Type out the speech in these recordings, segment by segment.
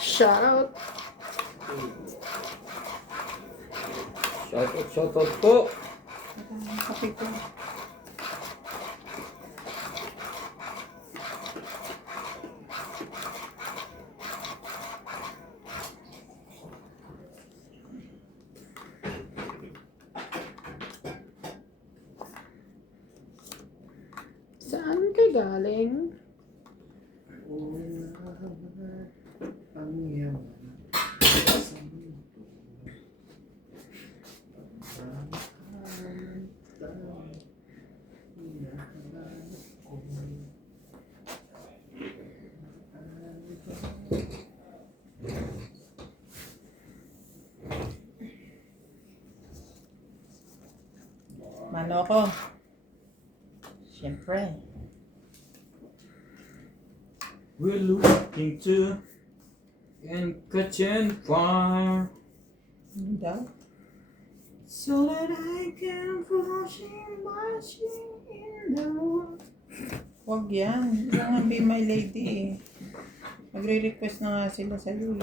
Shout out. Shoutout po. Kape ko. Saan ka galing? Ang yaman. Manoko. Siyempre. We're looking to and catching fire. Ano daw? So that I can flashing in the world. Huwag yan. Yung Be My Lady eh. Magre-request na nga sila sa iyo.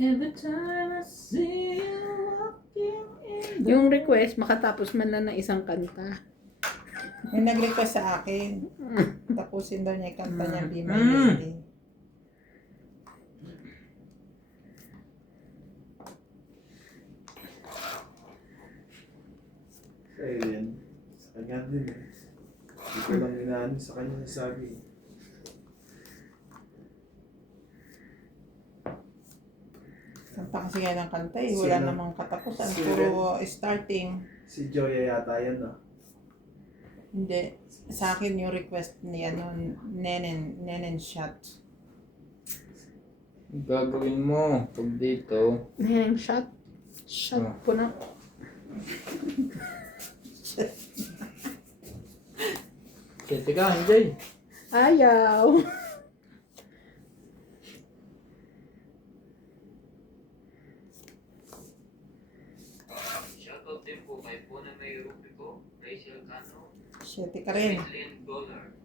Every time I see you walking in the Yung request, makatapos man lang ng isang kanta. May nag-request sa akin. Tapusin daw niya yung kanta niya Be My Lady. Kaya yan. Sa kanya din eh. Hindi ko lang inaano sa kanya nasabi. Kanta kasi nga ng kanta eh. Wala Sino? namang katapusan. Sino? Puro starting. Si Joya yata yan ah. Hindi. Sa akin yung request niya noon, Nenen shot. Gagawin mo pag dito. Nang shot. Shot Ah. po na. Sete ka, hindi. Ayaw. Shoutout din po kay po na may Rubico, Rachel Cano, 7 ka rin. $1 million.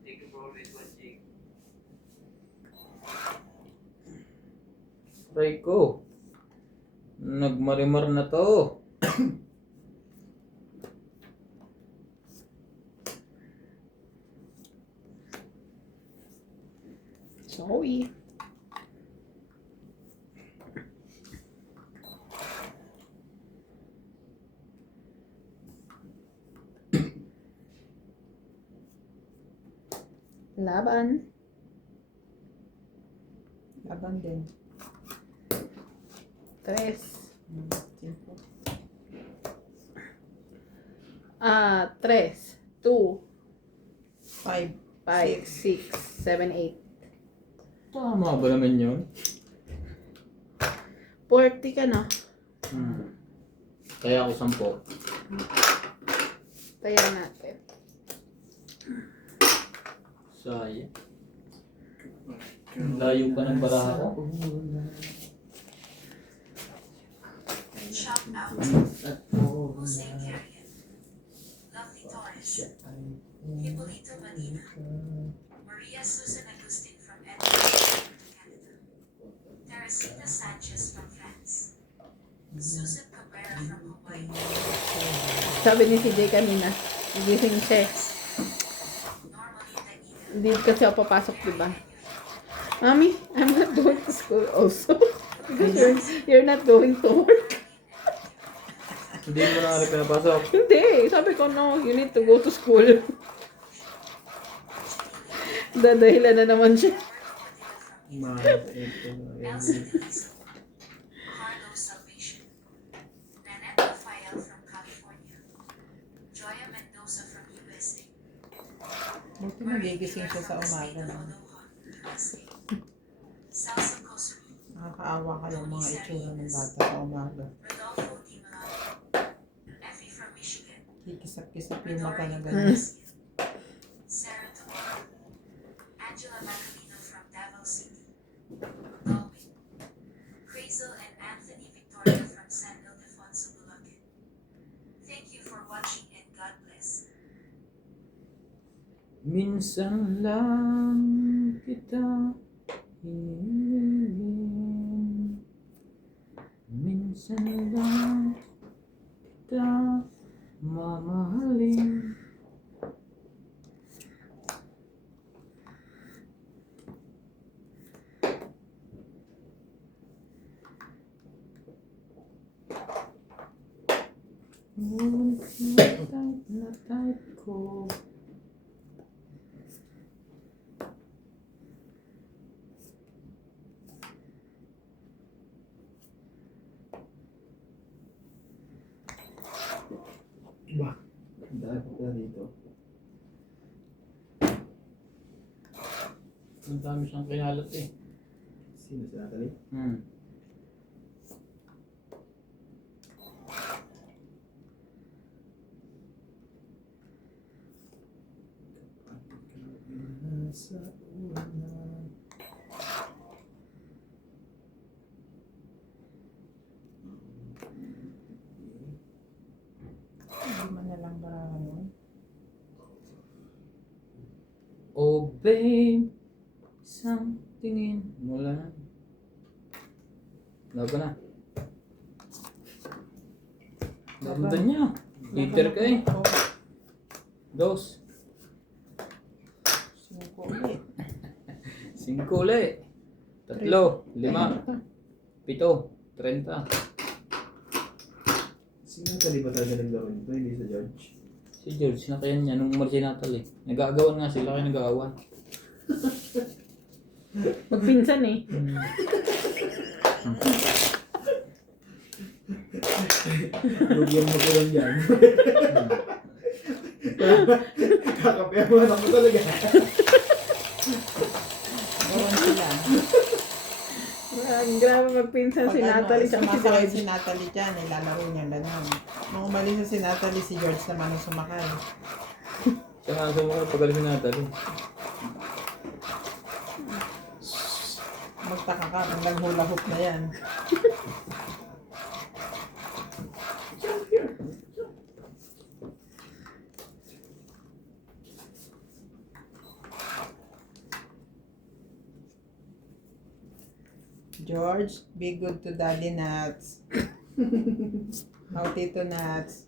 Thank you for always watching. Try ko. Nagmarimar na to. Sorry. Laban. Laban din. 3. 5. 3, 2, 5. 5, 6, 7, 8. Tama ba naman yun? 40 ka na. Kaya ako 10. Tayo natin. Sayang. Layo pa ng baraha ko. Shout out. At oo. Jose Carrion. Lovely Torres. Hippolito Manina. Maria Susan Agustin from Edmonton, Canada. Teresita Sanchez from France. Susan Cabrera from Hawaii. Sabi ni CJ kanina, gising siya. Normally Danita. Hindi kasi ako papasok, diba? Mommy, I'm not going to school also. Because you're not going to work. Hindi mo na rin pinapasok. Hindi. Sabi ko, no, you need to go to school. Dadahilan na naman siya. Elsie Deliso. Carlos Salvation. Nanette Rafael from California. Joya Mendoza from USA. Buti nagigising siya sa umaga na. Salsa Kosovo. Nakakaawa ka ng mga itsura ng bata sa umaga. Rodolfo Di Malano. Effie from Michigan. Kikisap-kisap yung mata na Rodori ganyan. Galicia. Sarah Tomorrow. Angela Macalino from Davao City. Galway. Crazel and Anthony Victoria from San Ildefonso, Bulacan. Thank you for watching and God bless. Minsan lang kita Saan lang kita mamahalin? Ngunit type na type ko. Ba? Ang dami pa pala dito. Ang dami siyang kinalat eh. Sino si Natalie? Sa una. Hindi man na lang barahan mo. Oh babe, isang tingin. Wala na. Laban na. Ganda niya. Peter ka eh. Dos. 5 ulit. 5 ulit. 3, 5, 7, 30. Si Natalie ba talaga naglaro nito? Hindi sa George? Si George, nakayan niya nung umalis si Natalie. Nag-aagawan nga sila, kaya nag-aawan. Magpinsan eh. Lugyan mo ko lang yan. Kakapewan ako talaga. Meron sila. Grabe magpinsan si Natalie sa si sumakay George. si Natalie dyan, ilalaro niya gano'n. Nung umalis na si Natalie, si George naman ang sumakay. Siya nga sumakay pagaling si Natalie. Magtaka ka, hanggang hula hoop na yan. George, be good to Daddy Nuts. How Tito Nuts.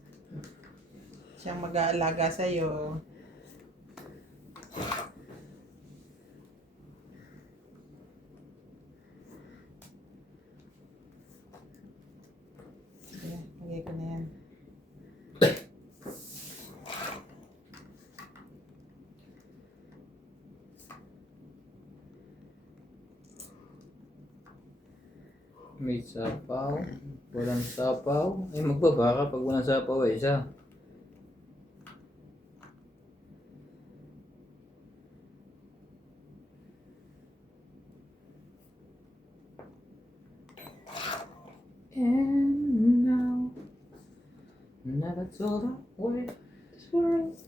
Siyang mag-aalaga sa'yo. Ayan, lagay ko na yan. May sapaw. Walang sapaw. Ay magbabaka pag walang sapaw ay isa. And now, never thought I would this world.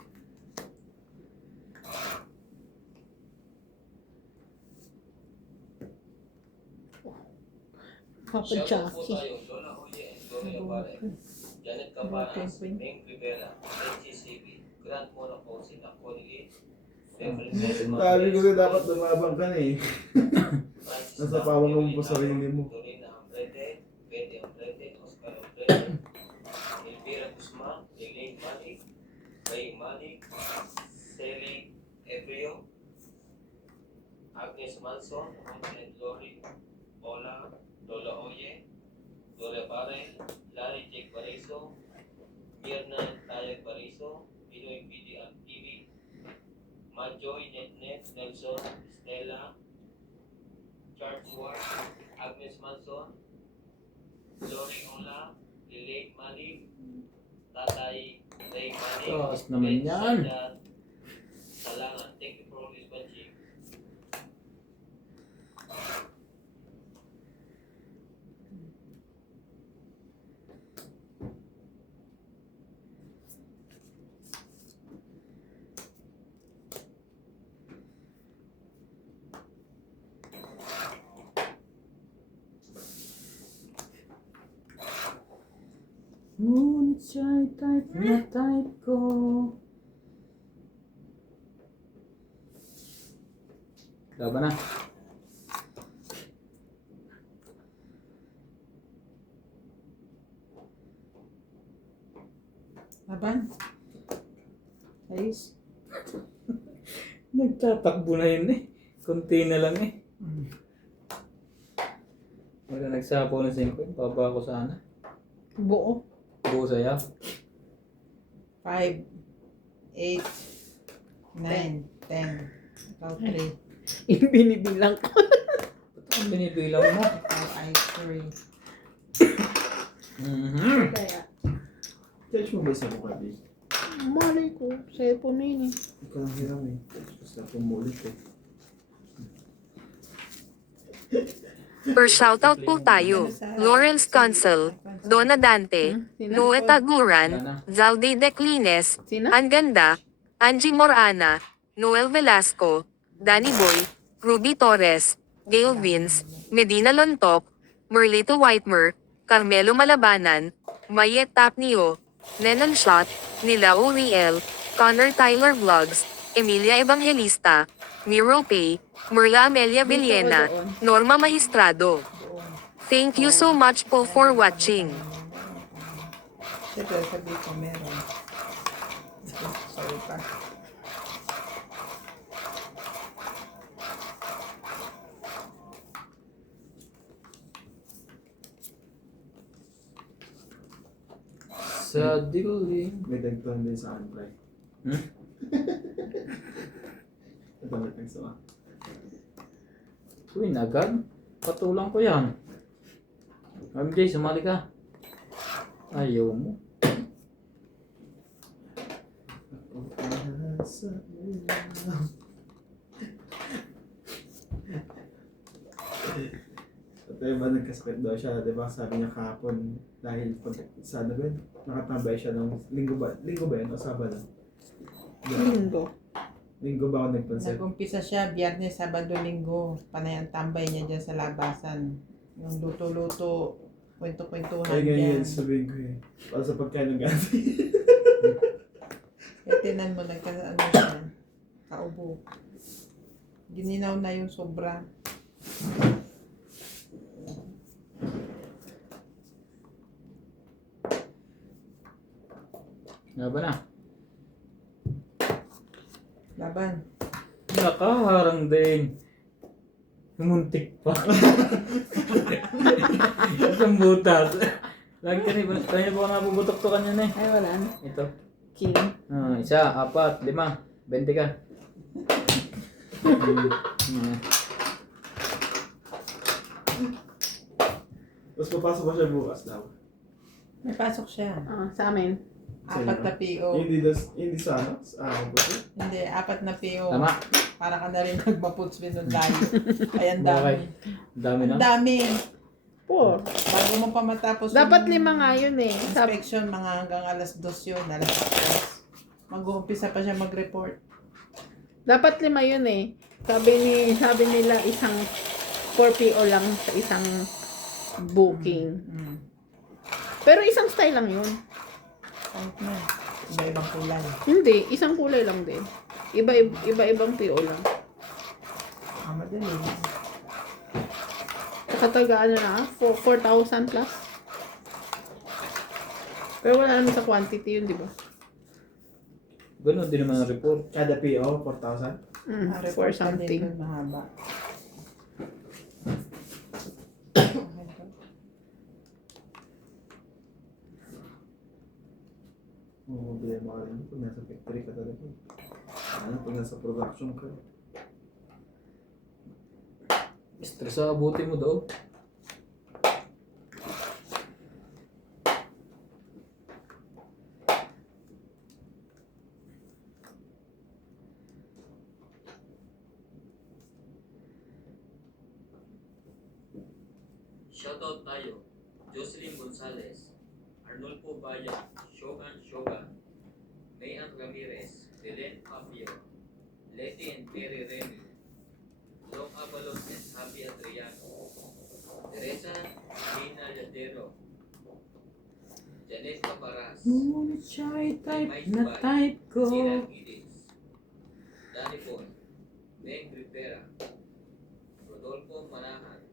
Papa Jackie. Lola Oye and Gloria Vare, Janet Cabanas, Ming Rivera, NGCB, Grant Monacosi, Napoli, Beverly Sabi ko na dapat lumabang ka na eh. Nasa pawang mo po sarili mo. Dorina Ambrete, Betty Ambrete, Oscar Ambrete, Elvira Guzman, Elaine Malik, Ray Malik, Sally Ebrio, Agnes Manson, and Lori Ola, Lola Oye, Gloria Pare, Larry Jake Pariso, Mirna Tayag Pariso, Pinoy PDR TV, Majoy Netnet, Nelson, Stella, Charles Ward, Agnes Manson, Lori Ola, Lilate Malik, Tatay Ray Malik, Taas naman Ben yan. Sadat, Salangan. Thank you for always watching. Ngunit siya'y type na type ko. Laban na. Laban. Ayos. Nagtatakbo na yun eh. Kunti na lang eh. Wala nagsapaw na 5. Papa ko sana. Buo. Buo saya. 5, 8, 9, 10. Ikaw 3. Yung binibilang ko. Ba't ang binibilang mo? Ikaw ay 3. Kaya, Charge mo ba sa mukha, babe? malay ko. Cellphone na yun eh. Ikaw lang hiram eh. Basta pumulit eh. Per shoutout po tayo. Lawrence Consul, Donna Dante, Sino? Noe Taguran, Zalde Declines, Sino? Anganda, Angie Morana, Noel Velasco, Danny Boy, Ruby Torres, Gail Vince, Medina Lontok, Merlito Whitemer, Carmelo Malabanan, Mayet Tapnio, Nenan Shot, Nila Uriel, Connor Tyler Vlogs, Emilia Evangelista, Miro Pay, Merla Amelia Villena, Norma Magistrado. Thank you so much po for watching. Siyempre, sabi ko meron. Sorry pa. Sa dilim. May dagtan din sa akin, pre. Hmm? Ito na text ako. Uy, agad. Patulang ko yan. MJ, sumali ka. Ayaw mo. Ito ba nagkasakit daw siya, di ba? Sabi niya kahapon dahil sa ano ba yun? Nakatambay siya ng linggo ba yun o Sabado? Linggo. Linggo ba ako nagpansin? Nag-umpisa siya, Biyernes, Sabado, Linggo. Panay ang tambay niya dyan sa labasan. Yung luto-luto, kwento-kwentuhan Ay, ganyan dyan. sabihin ko eh. Para sa pagkain ng ganti. Eh, tinan mo, nagka-ano siya, kaubo. Gininaw na yung sobra. Nga ba na? Laban. Nakaharang din. Muntik pa. Isang butas. Lagi ka rin. Kaya niyo ba nabubutok-tokan yan eh? Ay, wala na. Ito. King. Isa, 4, 5. 20 ka. Tapos papasok pa siya bukas daw. May pasok siya. Sa amin. 4 na PO. Hindi sa ano? Sa araw ba ito? Hindi, 4 na PO. Tama. Para ka na rin nagmaputs binundayo. Ay, ang dami. Bakit? Dami na. Ang dami. 4. Bago mo pa matapos Dapat yung 5 nga yun eh. inspection, mga hanggang alas 2 yun. Alas 2. Mag-uumpisa pa siya mag-report. Dapat 5 yun eh. Sabi nila isang 4PO lang sa isang booking. Pero isang style lang yun. Kahit na. Iba-ibang kulay. Hindi, isang kulay lang din. Iba-ibang PO lang. Madali. Kataga ano na, 4,000 plus. Pero wala naman sa quantity yun, di ba? Ganun din naman ang report. Kada PO, 4,000? For something. Din, mahaba. Problema ka rin pag nasa factory ka talaga. Ano pag nasa production ka? Stress sa abuti mo daw. Shoutout tayo. Jocelyn Gonzalez, Arnulfo Bayan, Shogan, Mayan Ramirez, Belen Papio, Leti and Terry Remy, Long Abalon and Javi Adriano, Teresa Lina Ladero, Janet Caparas, Ngunit siya'y type na type ko. Sina Giddings, Danny Boy, Meg Rivera, Rodolfo Manahan,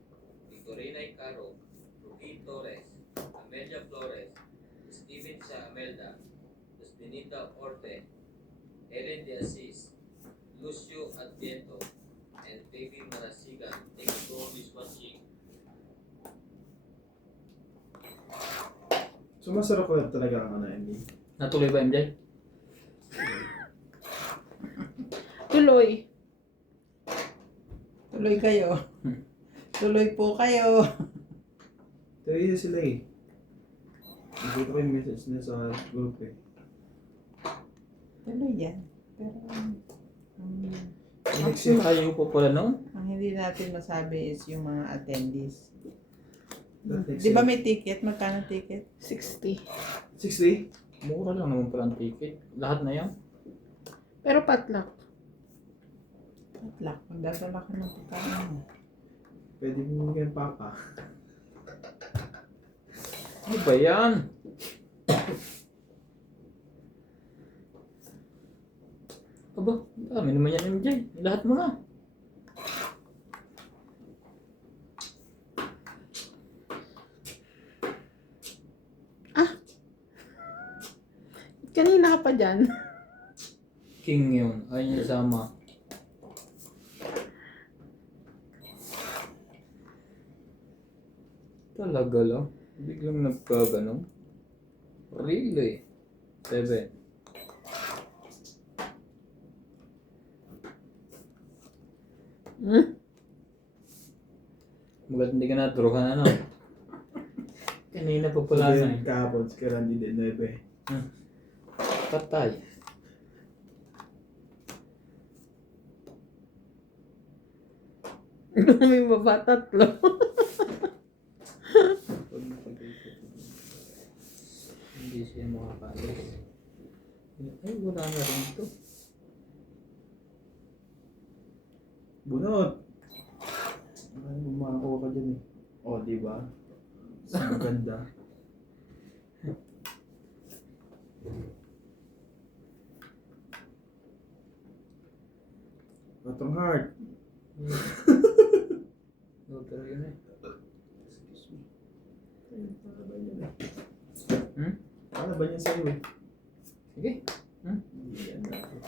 Victorina Icaro, Ruby Torres, Amelia Flores, Steven Sa Amelda, tapos Benita Orte, Ellen De Assis, Lucio Adviento, and Baby Marasigan. Thank you for always watching. So masarap ko talaga ang Andy. Natuloy ba, MJ? Tuloy. Tuloy kayo. Tuloy po kayo. Tayo sila eh. Nakita ko yung message niya sa group eh. Tuloy yan. Pero, Next year, Ayaw po pala no? ang hindi natin masabi is yung mga attendees. next Di ba year. may ticket? Magkano ticket? 60. 60? Mura lang naman pala ang ticket. Lahat na yan. Pero patlak. Patlak. Magdadala ka ng pagkain mo. Pwede mo yung papa. Ano ba yan? Aba, dami naman yan, MJ. Lahat mo na. Kanina ka pa dyan. King yun. Ayaw niya sama. Talaga lang. Biglang nagkaganon. Really? 7. Hmm? Magat hindi ka naturukan ano. Kanina pa pala na eh. Kahapon, si Randy din, 9. Patay. May baba, 3. Hindi siya makakalis. Ay, wala na rin ito. Bunot! Ano mo makakuha ka dyan eh. O, di ba? Maganda. Patong heart. No, pero yun eh. Excuse me. Ayun, para ba yan eh? Hmm? Para ba yan sa'yo eh? Sige. Hindi yan natin.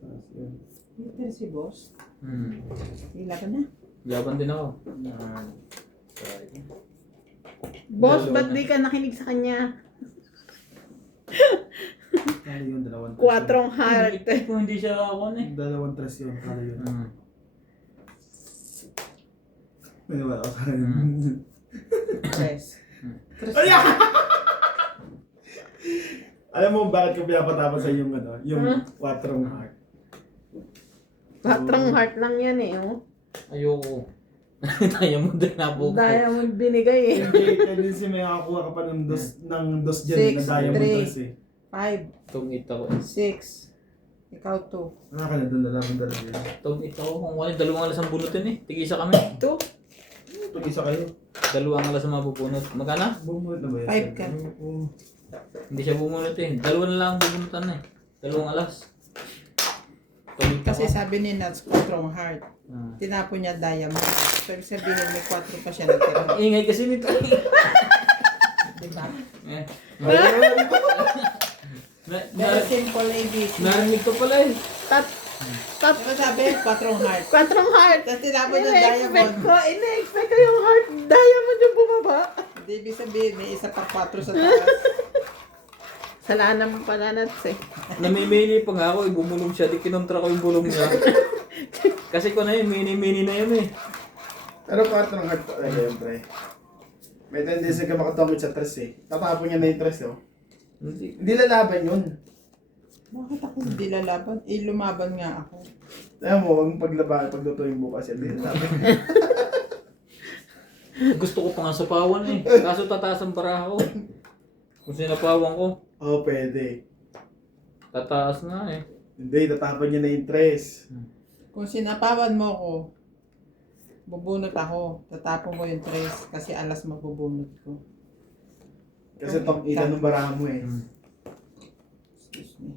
Taas yun. Peter si boss. Hila ka na. Yaban din ako. Yan. Boss, Dalawa ba't na. di ka nakinig sa kanya? Kala yun, 2 Quatrong heart. Kung hindi siya ako eh. 2 tres yun, kala yun. Hmm. Maniwala ako sa Yes. Alam mo bakit ko pinapatapos sa yung ano, yung Huh? 4 heart. 4 heart lang yan eh. Oh. Ayoko. Diamond din nabog ko. Diamond binigay eh. Hindi, tendency may makakuha ka pa ng dos dyan na 6, diamond 3. dress eh. 5, Tungit ako. 6. Ikaw 2. Wala ka na doon na lang ang dalawa yan. Tungit ako. Kung wala, dalawang alas ang bunutin eh. Tig-isa kami. Ito. Pag-isa kayo. Dalawang alas ang mabubunot. Magkano? Bumulot na ba yan? 5 ka. Oo. Hindi siya bumunot eh. Dalawa na lang ang bubunutan eh. Dalawang alas. Tungit ako. Kasi sabi ni Nats, 4 heart. Ah. Tinapon niya diamond. So, ibig sabihin may 4 pa siya natira. Ang ingay kasi nito. Diba? Eh. Very simple ladies. Narinig ko pala eh. Tat. Diba sabi? 4 heart. 4 heart. Tapos tinapon niya Ina-expect diamond. ko. Ina-expect ko yung heart. Diamond yung bumaba. Hindi, ibig sabihin may isa pa 4 sa taas. Sala naman pala Nats eh. Namimini pa nga ako. Bumulong siya. Di kinontra ko yung bulong niya. Kasi ko na yun. Mini-mini na yun eh. Pero 4 heart talaga yun, pre. May tendency ka makatungkit sa tres eh. Tatapon niya na yung tres oh. Hindi. Hindi lalaban yun. Bakit ako hindi lalaban? Eh, lumaban nga ako. Alam mo, huwag mong paglaban, pagluto yung bukas yan. Hindi lalaban. Gusto ko pa nga sapawan eh. Kaso tataas ang baraha ko. Kung sinapawan ko, Oo, pwede. tataas na eh. Hindi, tatapon niya na yung tres. Kung sinapawan mo ko, bubunot ako. Tatapon ko yung 3 kasi alas mabubunot ko. Kasi tong ilan ng barahan mo eh. Excuse me.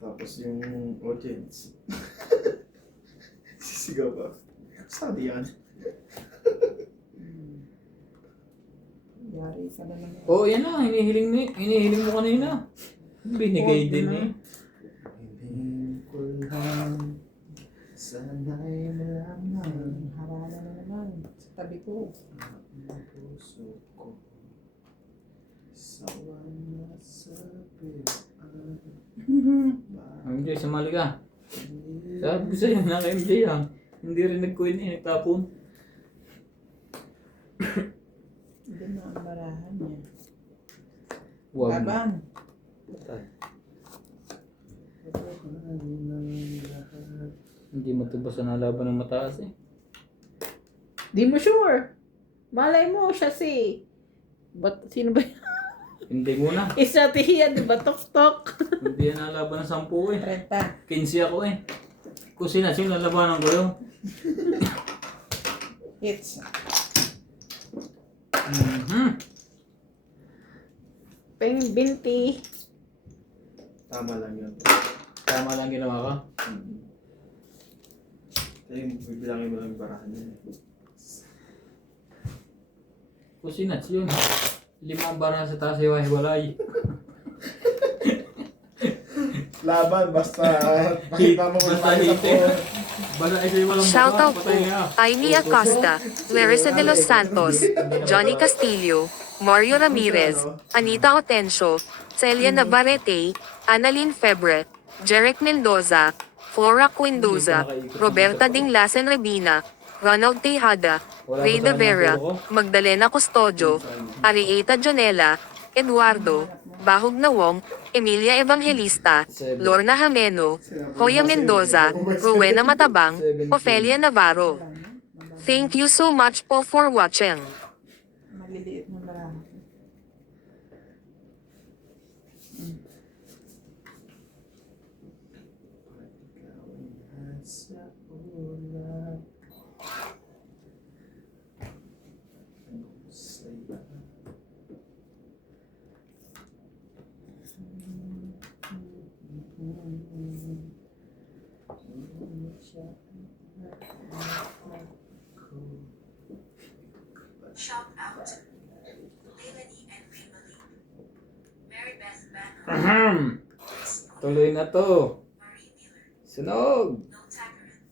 Tapos yung audience. Sisigaw ka. Sabi yan. Yari ka na naman. Oo, yan na. Hinihiling mo kanina. Binigay din eh. Hiling ko lang. Sana'y malaman. Harana na naman. Sa tabi ko. Ang puso ko. Sawa na sa pilaan. MJ, sumali ka. Sabi ko sa'yo, naka-MJ ah. Hindi rin nag-coin eh, nagtapon. Hindi na ang barahan niya. Wag. Laban. Hindi matubas na laban ng mataas eh. Di mo sure. Malay mo siya si... Sino ba yun? Hindi muna. Estratehiya, di ba? Tok-tok. Hindi yan nalaban ng 10 eh. 30. 15 ako eh. Kung sino lalabanan ko yun. Hits. Peng binti. Tama lang yun. Tama lang ginawa ka. Kaya bibilangin mo lang yung barahan niya. Kung sinats yun. 5 bara sa taas hiwa-hiwalay. Laban, basta makita mo kung Basta paano sa hiti. Basta ay walang Shoutout baka, po, patay nga. Aimee Acosta, Larissa de los Santos, Johnny Castillo, Mario Ramirez, Anita Otencio, Celia Navarrete, Annalyn Febre, Jeric Mendoza, Flora Quindoza, Roberta Dinglasen Rebina, Ronald Tejada, Ray De Vera, Magdalena Custodio, Arieta Jonela, Eduardo, Bahog na Wong, Emilia Evangelista, Lorna Jameno, Hoya Mendoza, Rowena Matabang, Ofelia Navarro. Thank you so much po for watching. Maliliit na barahan. sa ulan. Ang saya. Shout out. Leilani and Maybelline. Mary Beth Banner. Ahem. Tuloy na to. Marie Miller. Sunog. No Tagaran.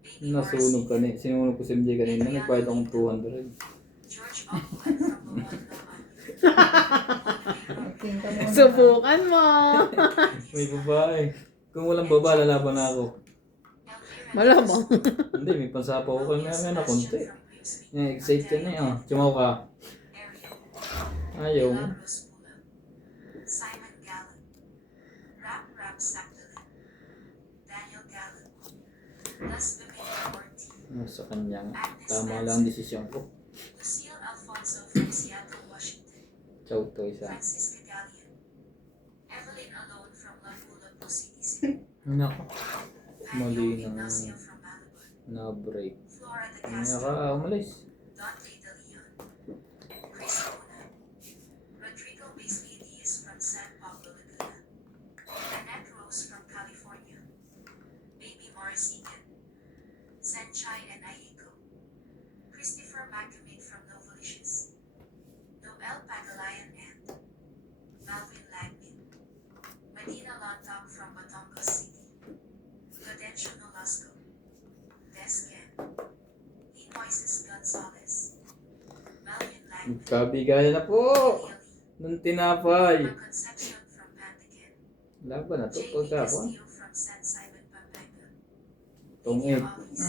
Baby Nasunog ka Marcy. Sinunog ko si MJ kanina. Nagbayad akong 200. George Oco and from Bawal King ka naman. Subukan mo. May babae. Kung walang baba, lalaban na ako. Malamang. Hindi, may pansapaw ko kaya na konti. Excite ka na eh. Oh. Tumaw ka. Ayaw mo. Simon Gallen. Rap Sakdalin. Daniel Gallen. Las Bemina Ortiz. Sa kanyang tama lang desisyon ko. Lucille Alfonso from Seattle, Washington. Chow to isa. Francisca Gallion. Evelyn Alone from Lapu-Lapu City. Nako. Manuel Mali Ignacio ng from Malabon. na-break. Flora de Kanya Castro. ka umalis. Dante De Leon. Chris Luna. Rodrigo Beasley Diaz from San Pablo, Laguna. Annette Rose from California. Baby Morris Egan. Senchai and Aiko. Christopher Macamid from Novalicious. Noel Pagalayan and Malvin Lagmin. Medina Lontok from Batangas City. Gadencio Nolasco. Desken. Lee Moises Gonzalez. Malvin Lagmin. Magkabigayan na po. Nung tinapay. Concepcion from Pandacan. Laban na to. J.E. Pagkapon. Castillo from San Simon, Pampanga. Tungig. Alice.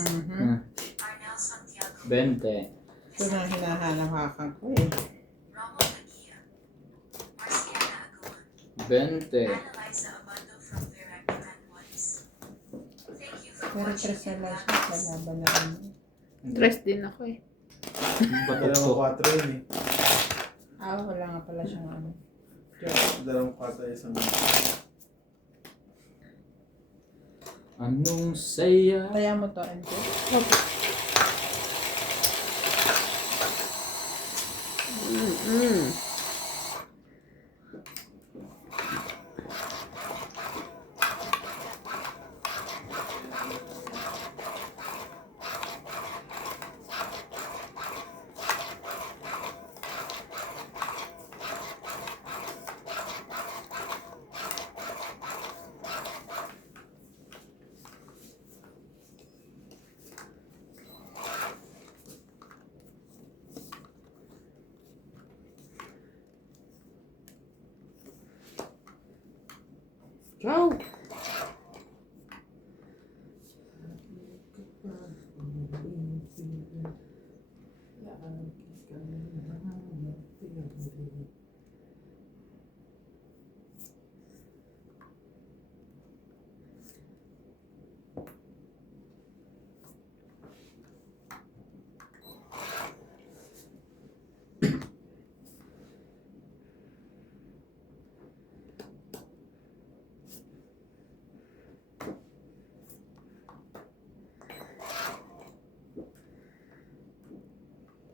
Arnel Santiago. 20. Ito na hinahanap-hakan ko eh. Romo Laguia. Marciana Aguan. 20. Annalisa Abando from Verac, Tanpuanes. Thank you for Pero watching tres na and lang God siya sa bless. laban na rin. Stress din ako eh. Dalawang 4 yun eh. Wala nga pala siyang ano. Dalawang 4 isang Anong saya? Kaya mo to, Ente. Ciao!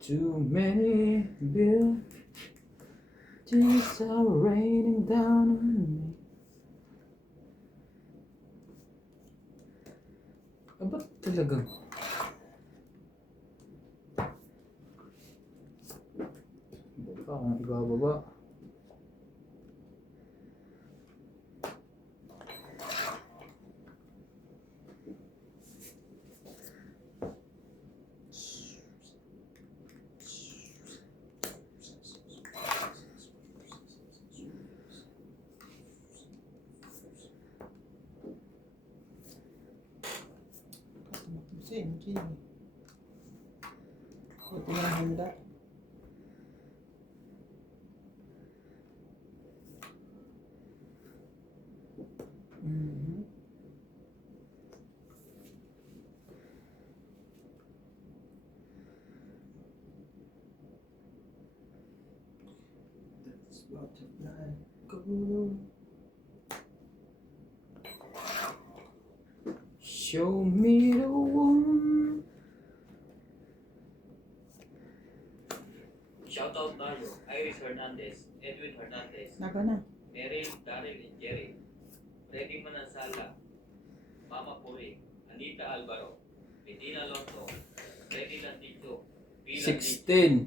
Too many bills are raining down on me. Aba talaga? Baka akong ibababa. Singin. Buti na handa. Mhm. That's butterfly. Go. Show me the one. Shoutout tayo, Iris Hernandez, Edwin Hernandez, Nako na. Meryl, Daryl, and Jerry, Freddy Manansala, Mama Puri, Anita Alvaro, Medina Lonto, Freddy Landicho, P. Landicho, 16.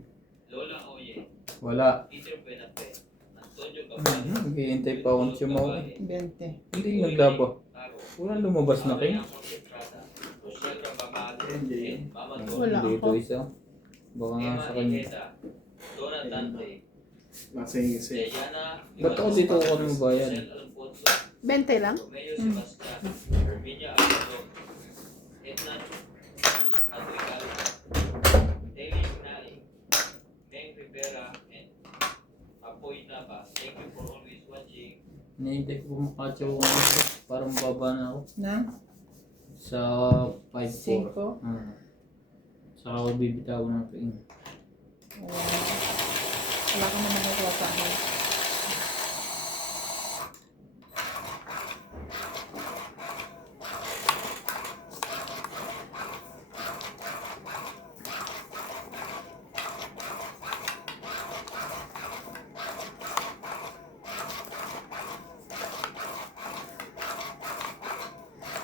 Lola Oye, Wala. Peter Benape, Antonio Gabales, Naghihintay pa akong sumaw. 20. Hindi naglaba. Taro, Walang lumabas na kayo. Adrian Estrada, Rochelle Rabamado, and Mama Wala Dora, Dito ako. isa. Baka nga Emma sa kanya. Ijeda, Donna Dante, Masing-sing. Diana, Ba't ako dito ako ng bayan? Rosel Alfonso, 20 lang? Romeo Sebastian, Herminia Alvaro, Edna Adrigal, Daily Nai, Meng Rivera, and Apoy Nava. Thank you for always watching. Nahintay ko makatsaw para mababa na ako. Na? Sa 5-4. 5. Saka ako bibitawan ng pain. Wala ka naman nakuha sa akin.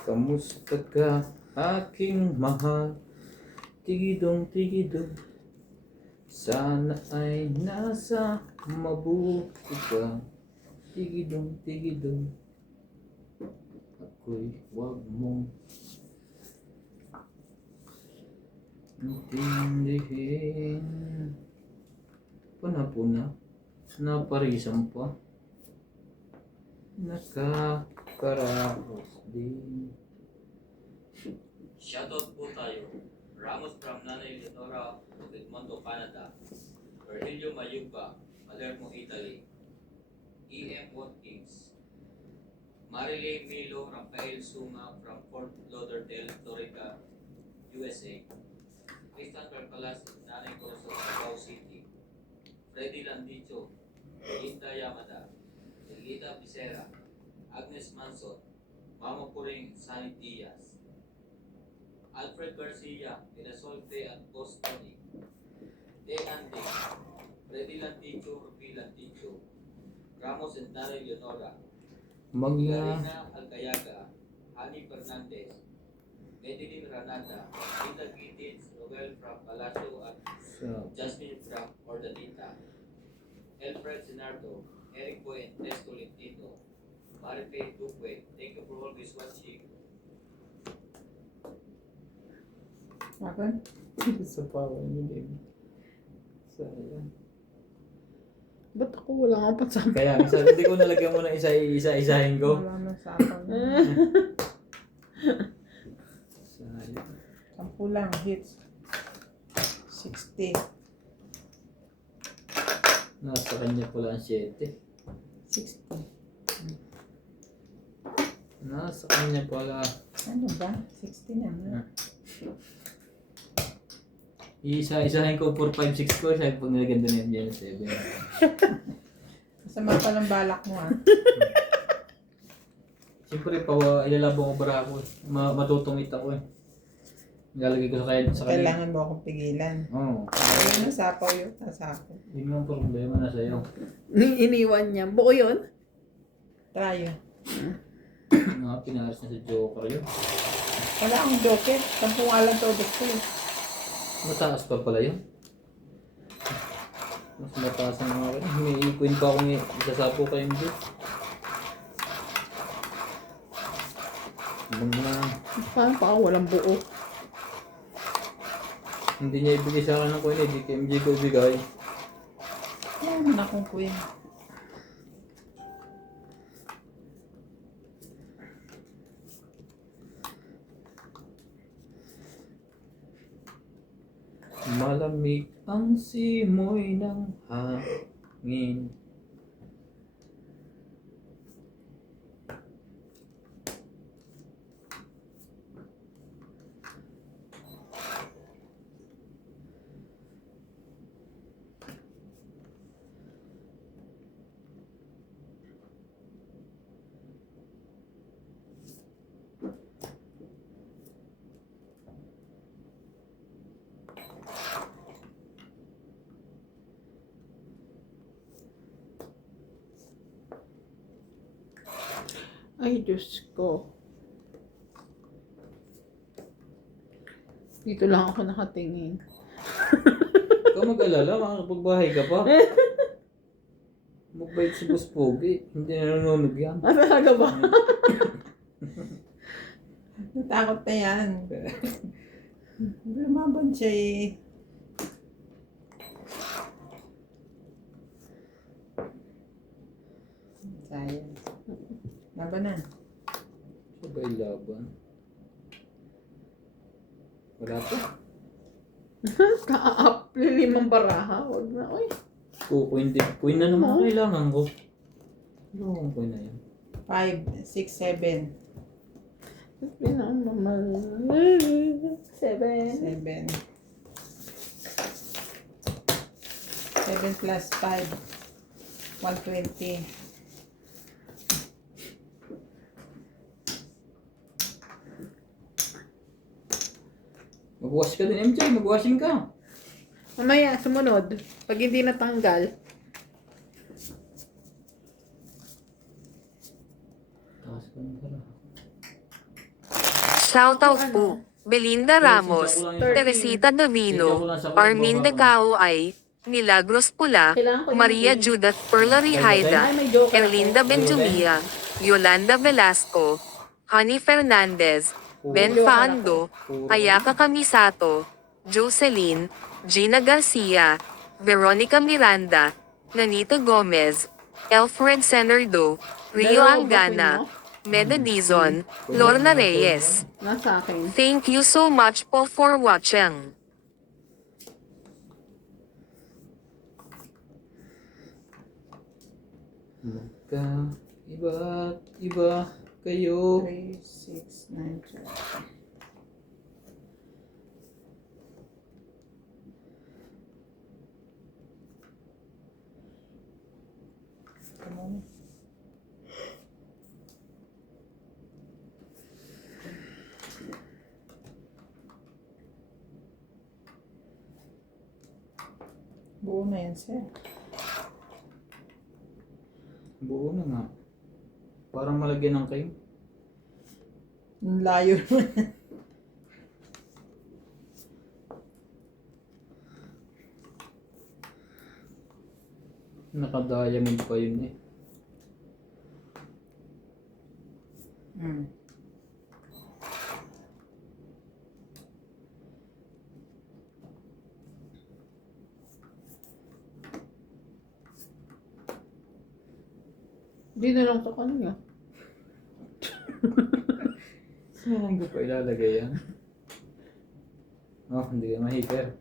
Kamusta ka, aking mahal? Tigidong tigidong. Sana ay nasa mabuti ka. Tigidong tigidong. Ako'y wag mong intindihin. Puna-puna. Naparisan pa. Nakakaraos din. Shoutout po tayo. Ramos from Nanay Leonora of Edmonton, Canada. Virgilio Mayugba, Palermo, Italy. E.M. Watkins. Marilyn Milo Rafael Suma from Fort Lauderdale, Florida, USA. Christian Percalas, Nanay Corso, Davao City. Freddy Landicho, Linda Yamada, Elita Picera, Agnes Manson, Mama Puring, Sunny Diaz. Alfred Garcia, Minasolte at Bostoni. De Ande, Freddy Landicho, Rupi Landicho. Ramos and Nanay Leonora. Magna Karina Alcayaga, Hani Fernandez, Medellin Ranada, Linda Gittins, Noel from Palacio at sa Jasmine from Ordanita, Alfred Sinardo, Eric Boy and Tess Tolentino, Marife Duque. Thank you for always watching. Akin? sa power ni Dave. Sayang. Ba't ako wala nga pagsama? Kaya minsan hindi ko nalagyan mo ng isa-isahin ko. Wala na sapaw na. Sayang. 10 lang, hits. 60. Nasa kanya pala ang 7. 60. Nasa kanya pala. Ano ba? 60 na nga. Isa-isahin ko 4, 5, 6 ko. Sabi pag nilagyan doon yan 7. Masama pa ng balak mo ah. Siyempre, ilalabang ko bara ako. Matutungit ako eh. Ilalagay ko sa kanya. Kailangan mo akong pigilan. Oo. Ayun ang sapaw yun. Sapaw. Yun yung problema na sa'yo. Iniwan niya. Buo yun? Tayo. Mga pinaris na sa Joker yun. Wala akong joker. 10 nga lang todo ko. Mataas pa pala yun. Mas mataas ang mga akin. May ikuin pa akong isasapo kayong dito. Mga Paano pa ako walang buo? hindi niya ibigay sa akin ng coin, hindi kay MJ ko ibigay. Wala naman akong queen. Malamig ang simoy ng hangin. Ay, Diyos ko. Dito lang ako nakatingin. Ikaw mag-alala, makakapagbahay ka pa. Magbait si Boss Pogi. Hindi na nanonog yan. Ah, talaga ba? Natakot na yan. Lumaban siya eh. Sayang. Laban na. Sabay laban. Wala pa. Ka-up. Lilimang baraha. Huwag na. Uy. Queen na naman kailangan ko. Ano ko na yun? 5, 6, 7. Pinamamal. 7. 7. 7 plus 5. 120. Magwash ka din, MJ. Magwashing ka. Mamaya, sumunod. Pag hindi natanggal. Taas ka ng pala. Shoutout po. Belinda Ramos, Teresita Davino, Armin De Caoay, Milagros Pula, Kailangan ko yung Maria queen. Judith Perla Rihaida, Ay, may joker ako. Erlinda Benjumia, Yolanda Velasco, Honey Fernandez, Ben Faando, Ayaka Kamisato, Jocelyn, Gina Garcia, Veronica Miranda, Nanita Gomez, Elfred Senardo, Rio Dalawa ba Angana, queen mo? Meda Dizon, Lorna Reyes. Nasa akin. Thank you so much po for watching. Iba't iba kayo. 3, 6, 9, 12. Come on. Buo na yan, sir. Buo na nga. Parang malagyan ng kayo. Ang layo naman. Naka-diamond pa yun eh. Hmm. Di na lang sa kanya. Saan ko pa ilalagay yan? Oh, hindi ka ma-heater.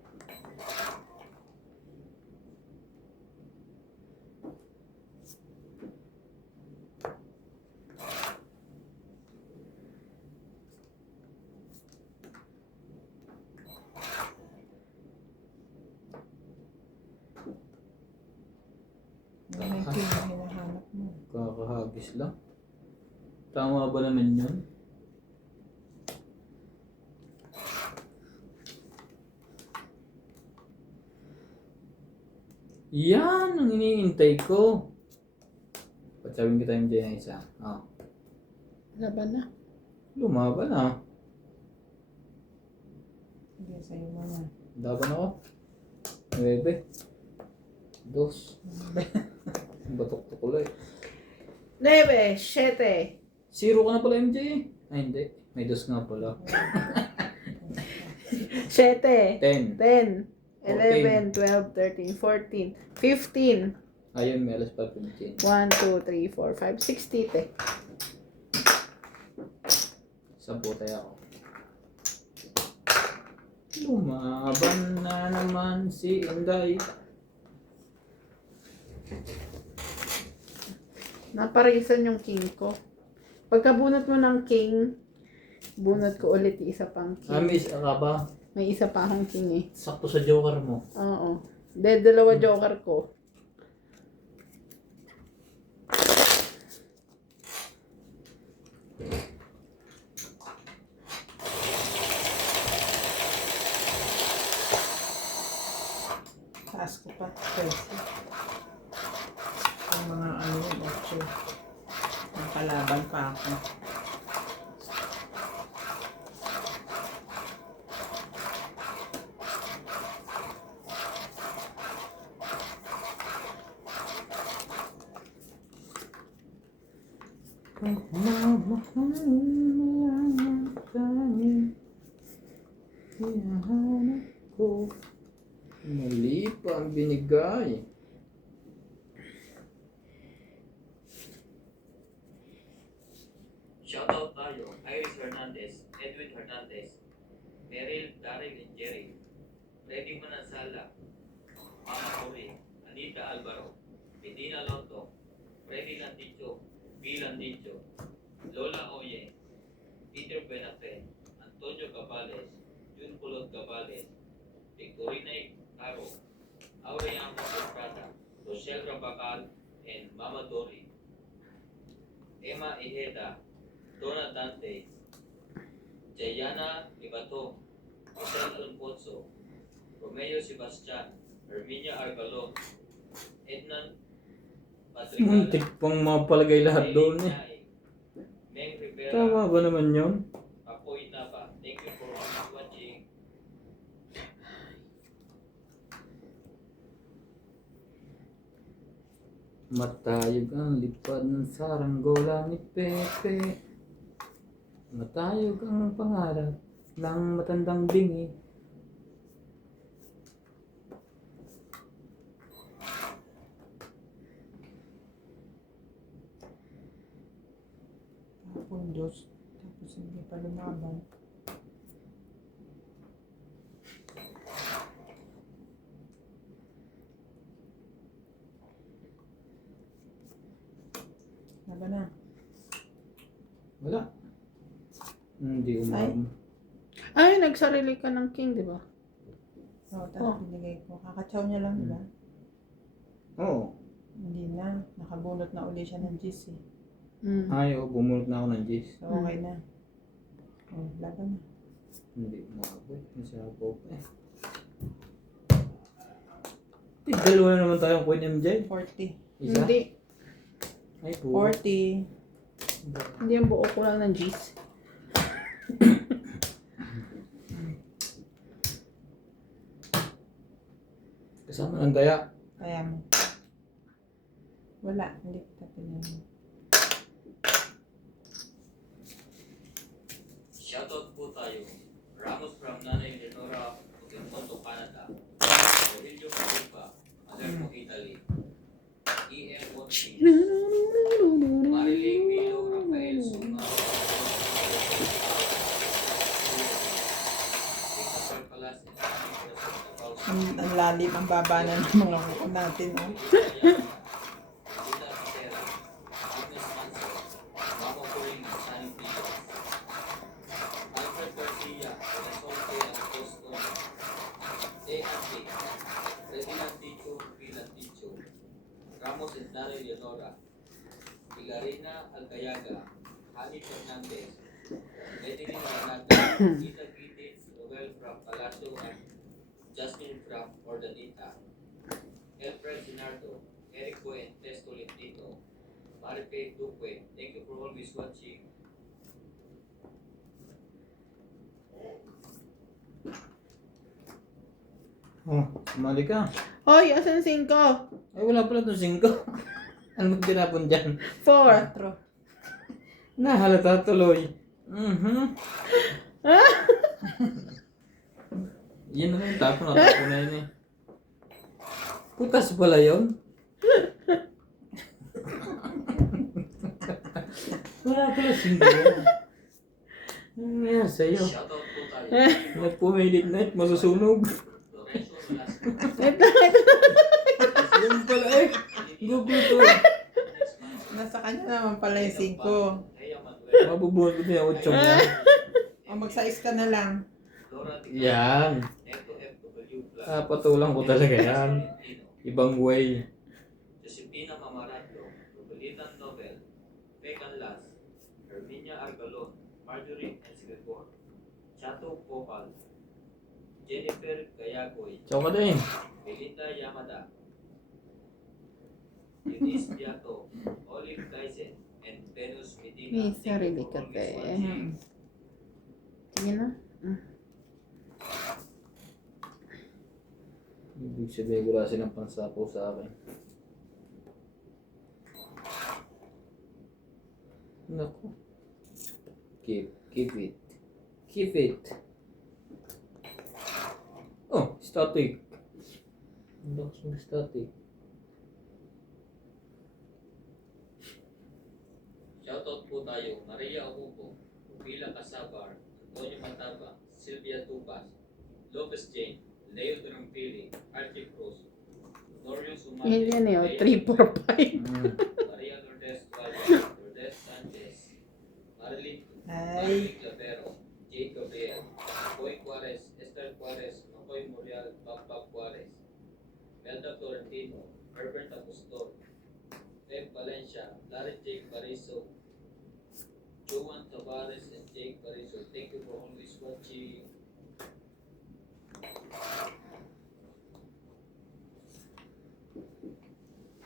Yan ang king na hinahanap mo. Kakahagis lang. Tama ba naman yun? Yan ang iniintay ko. Patsawin kita yung dyan isa. Ah, Laban na. lumaban na. Hindi sa'yo muna. Laban ako. 9. 2. Batok-tok ulit. 9, 7. 0 ka na pala MJ. Ay hindi. May 2 nga pala. 7. 10. 10. 11, 12, 13, 14, 15. Ayun, may alas pa 15. 1, 2, 3, 4, 5, 6 tite. 10 tayo ako. Lumaban na naman si Inday. Naparisan yung king ko. Pagkabunot mo ng king, bunot ko ulit yung isa pang king. Miss, ka ba? May isa pa akong king eh. Sakto sa joker mo. Oo. Dalawa joker ko. Taas ko pa. 13. Yung mga ano yun, 8. Nakalaban pa ako. Mali pa ang binigay. Shoutout tayo, Iris Hernandez, Edwin Hernandez, Meryl, Daryl, and Jerry, Freddy Manansala, Mama Cory, Anita Alvaro, Medina Lonto, Freddy Landicho, B. Landicho, Lola Oye, Peter Benafe, Antonio Cabales, Jun Pulot Cabales, Victorina Caro, Aureano Estrada, Rochelle Rabacal, and Mama Dory, Emma Ejeda, Donna Dante, Jayana Ibato, Josel Alfonso, Romeo Sebastian, Herminia Argalon, Ednan Patrick, Muntik pang mapalagay lahat doon eh. Meng Rivera, Tama ba naman yun? Apoy Nava. Thank you for watching. Matayog ang lipad ng saranggola ni Pepe. Matayog ang pangarap ng matandang bingi. Pundos. Tapos hindi pa lumaban. Laban na. Wala. Hindi umam. Ay, nagsarili ka ng king, di ba? Oo, tapos binigay ko. Kakatsaw niya lang, di ba? Oo. Hindi na. Nakabunot na uli siya ng GC. Mm. Ayaw, bumunot na ako ng Jis. So, okay na. Oh, laban na. Hindi umabot. Nasabaw pa eh. Dalawa na naman tayong Queen MJ. 40. Isa? Hindi. Ay po. 40. Hindi ang buo ko lang ng G's. Kasama ng daya. Kaya mo. Wala. Hindi kita pinanong. Shoutout po tayo. Ramos from Nanay Lenora, Cotabato, Canada. Rogelio Maripa, Palermo, Italy. EM Monti, Palas and 90% about Ang lalim, ang baba na ng mga kuko natin. Oh. Medina Pitera, Agnes Manso, Mama Puring and Sunny Diaz. Alfred Garcia, Resolve and Boston. A&T, Reginald Ticho, Pilan Ticho. Ramos and Nari Leonora. Hilarina Alcayaga, Hani Fernandez. Medellin Renata, Gita Gitit, Noel from Palacio and Jasmine from Ordanita. Elfred Sinardo, Eric Buen, Testo Lentino, Marife Duque. Thank you for always watching. Oh, sumali ka. Hoy, asan 5? Ay, wala pala itong 5. Ano ba tinapon dyan? 4. 4. Nahalata tuloy. Yan naman yung tapon. Natapon na yun eh. Putas pala yun. Wala pala 5. Ano nangyari sa'yo? Shoutout po tayo. Nagpumilit na at masusunog. Lorenzo Velasco. Yan pala eh. Google to. Nasa kanya naman pala yung 5. Leia Manuel. Mabubuhat ko na yung 8 niya. O mag-size ka na lang. Dora Ticao. Yan. Ecto FW Plus. Patulang ko talaga yan. Tolentino. Ibang way. Josepina Mamaratlo. Rubelitan Nobel. Pecan Las. Herminia Argalon. Marjorie and Gregor. Chato Popal. Jennifer Gayagoy. Choka din. Belinda Yamada. Eunice Piato. Olive Dyson. And Venus Medina. May Thank you sarili for ka, always te. watching. Sige na. Ibig sabihin wala silang pansapaw sa akin. Naku. Keep it. Keep it. Oh, static. Ang lakas ng static. Shoutout po tayo, Maria Ocupo, Pila Casabar, Antonio Mataba, Sylvia Tupas, Lopez Jane, Leo Durampili, Archie Cruz, Norio Sumate, Yan yun, Lea 3, 4, 5. Maria Lourdes Tualia, Lourdes Sanchez, Marilyn Ay. Clavero, Jade Gabriel, Boy Juarez, Esther Juarez, Makoy Murial, Papa Juarez, Melda Florentino, Herbert Apostol, Pep Valencia, Larry Jake Pariso, Joan Tavares and Jake Pariso. Thank you for always watching.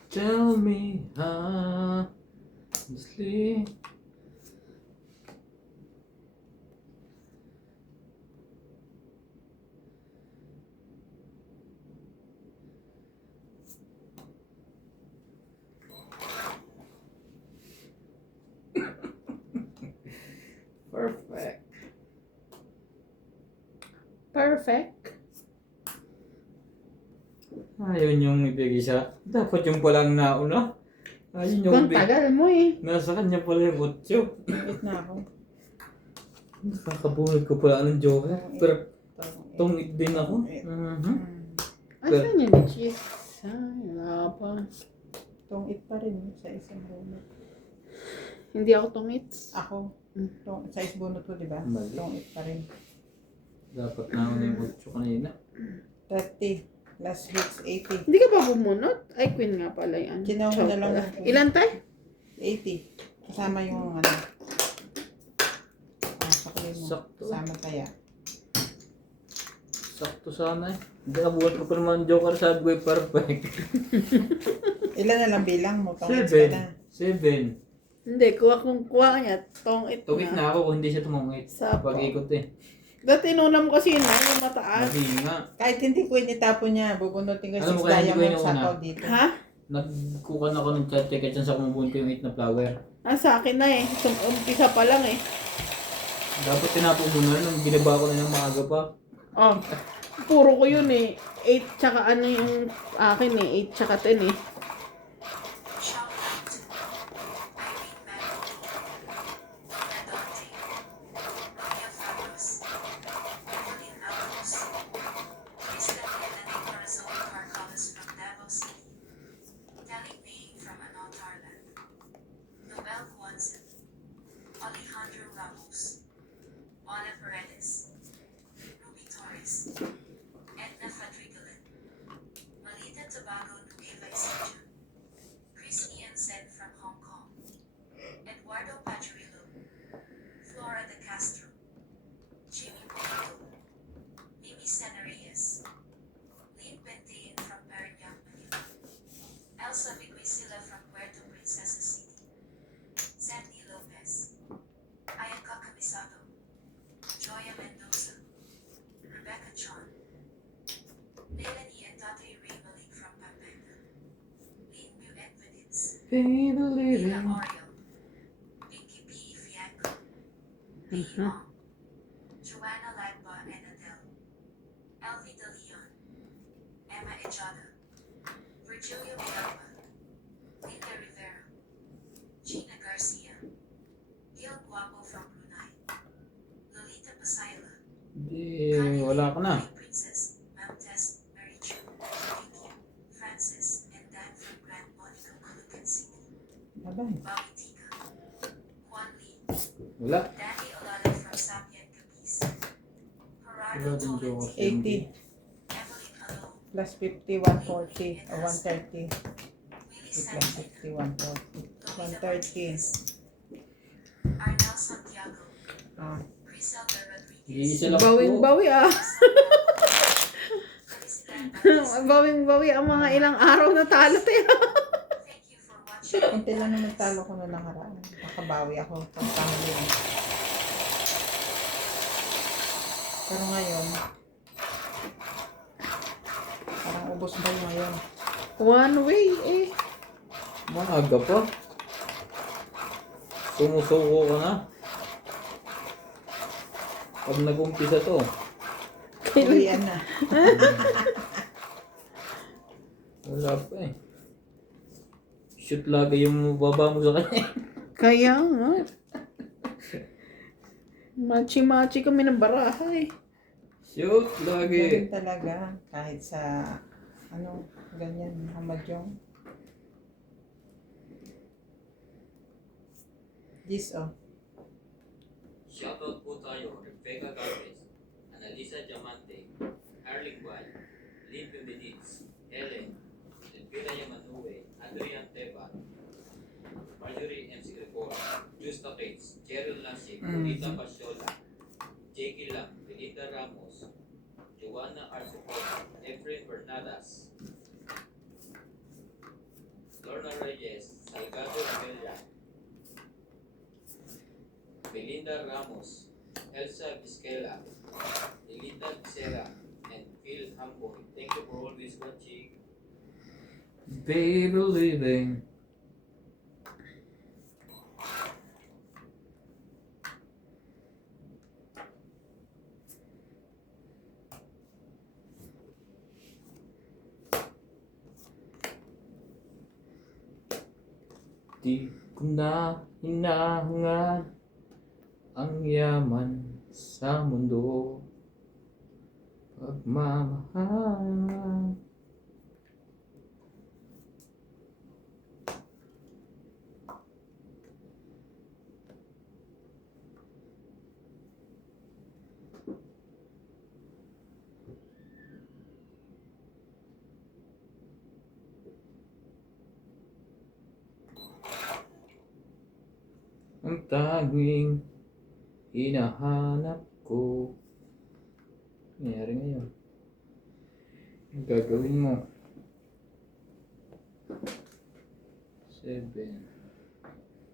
Tell me honestly. Perfect. Perfect. Ayun yung ibigay siya. Dapat yung palang nauna. Ayun yung Kung tagal mo eh. nasa kanya pala yung 8. Wait na ako. Nakakabunod ko pala ng Joker. Pero Tong tungit din ako. Asan yun? Cheese. Ay, wala pa. Tong-it pa rin sa isang bunot. Hindi ako tungits. Ako, size bunot ko, di ba? Mali. Tong-it pa rin. Dapat nauna yung 8 kanina. 30. Last hits, 80. Hindi ka pa bumunot? Ay, queen nga pala yan. Ginawa ko na lang Chocolate. ng- Ilan tayo? 80. Kasama yung ano. Saklin mo. Sakto. Kasama kaya. Sakto sana eh. Hindi nabuhat ko pa naman ng Joker. Sabi ko eh, perfect. Ilan na lang bilang mo? Tong-it ka na. 7. Hindi, kuha niya. Tungit Tungit na ako kung hindi siya tumungit. Sapo. Pag-ikot eh. Dati inuna mo kasi yun, yung mataas. Mali nga. Kahit hindi ko initapon niya, bubunutin ko Alam mo 6 kaya hindi ko diamonds inuuna? sakaw dito. Ha? Nagkukan ako ng chat ticket dyan sa kumubuhin ko yung 8 na flower. Sa akin na eh. Umpisa pa lang eh. Dapat tinapon mo na nung binaba ko na ng maaga pa. Oh, puro ko yun eh. 8 tsaka ano yung akin eh. 8 tsaka 10 eh. Shout out to Irene Manley, Nina Dante, Maria Fabros, Evelyn Alvarez, John. Melanie and Tatay Ray Malik from Pampanga. Lynn Mew Edmonds. Baby Mila living. Oriel. Pinky P. Fianco. Lee Ong. Joanna Lagba and Adele. Elvie De Leon. Emma Ejada. Virgilio Villalba. Linda Rivera. Gina Garcia. Gil Guapo from Brunei. Lolita Pasayla. Hindi, wala ka na. Princess, Ma'am Tess, Mary Chu, Vicky, Francis, and Dan from Grand Monica, Colucan City. Abay. Bobby Tika. Juan Lee. Wala. Danny Olada from Sapian Capiz. Gerardo Wala din jowa. Tolentino. 80 Evelyn Alone. plus 50, 140. O 130. Willie 50 plus Santin. 50, 140. Lolita 130. Martinez. Arnel Santiago. Ah. Griselda Rodriguez. Iisa lang po. Bawing-bawi ah. Felicitan Bautista. Bawing-bawi ang mga ilang araw na talo tayo. Thank you for watching. Kunti lang naman talo ko na nakaraan. Nakabawi ako pag family. Pero ngayon, parang ubos ba yun ngayon? One way eh. Maaga pa. Sumusuko ka na. Pag nag-umpisa to. Uwian na. Wala pa eh. Shoot lagi yung baba mo sa kanya. Kaya nga. Machi-machi kami ng baraha eh. Shoot lagi. Ganun talaga. Kahit sa, ano, ganyan, hamadyong. This, oh. Shoutout po tayo, Rebecca Galvez, Analisa Diamante, Arling White, Lynn Benedicts, Ellen, Elvira Yamanue, Adrian Teba, Marjorie MC Gregorio, Justa Bates, Cheryl Lasik, Rita Pasiola, Jackie Lam, Belinda Ramos, Joanna Arcepona, Efrain Bernadas, Lorna Reyes, Salgado Amelia, Belinda Ramos, Elsa Vizquela, Elita Becerra, and Phil Hamboy. Thank you for always watching. Baby living. Di ko na hinahangad ang yaman sa mundo. Pagmamahal. Ang tanging hinahanap ko. Nangyari ngayon. Ang gagawin mo? 7.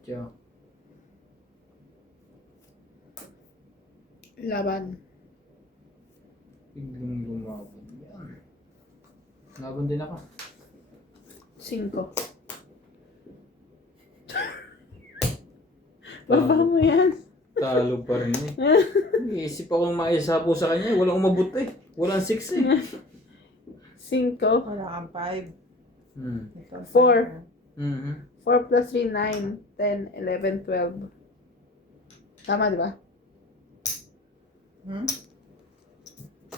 Jack. Laban. Biglang lumaban. Yan. Laban din ako. 5. Baba mo yan. Talo pa rin eh. Iisip akong maisabo sa kanya. Walang umabot eh. Walang 6 eh. 5. Wala kang 5. Ito, 4. 5. 4 plus 3, 9, 10, 11, 12. Tama, di ba?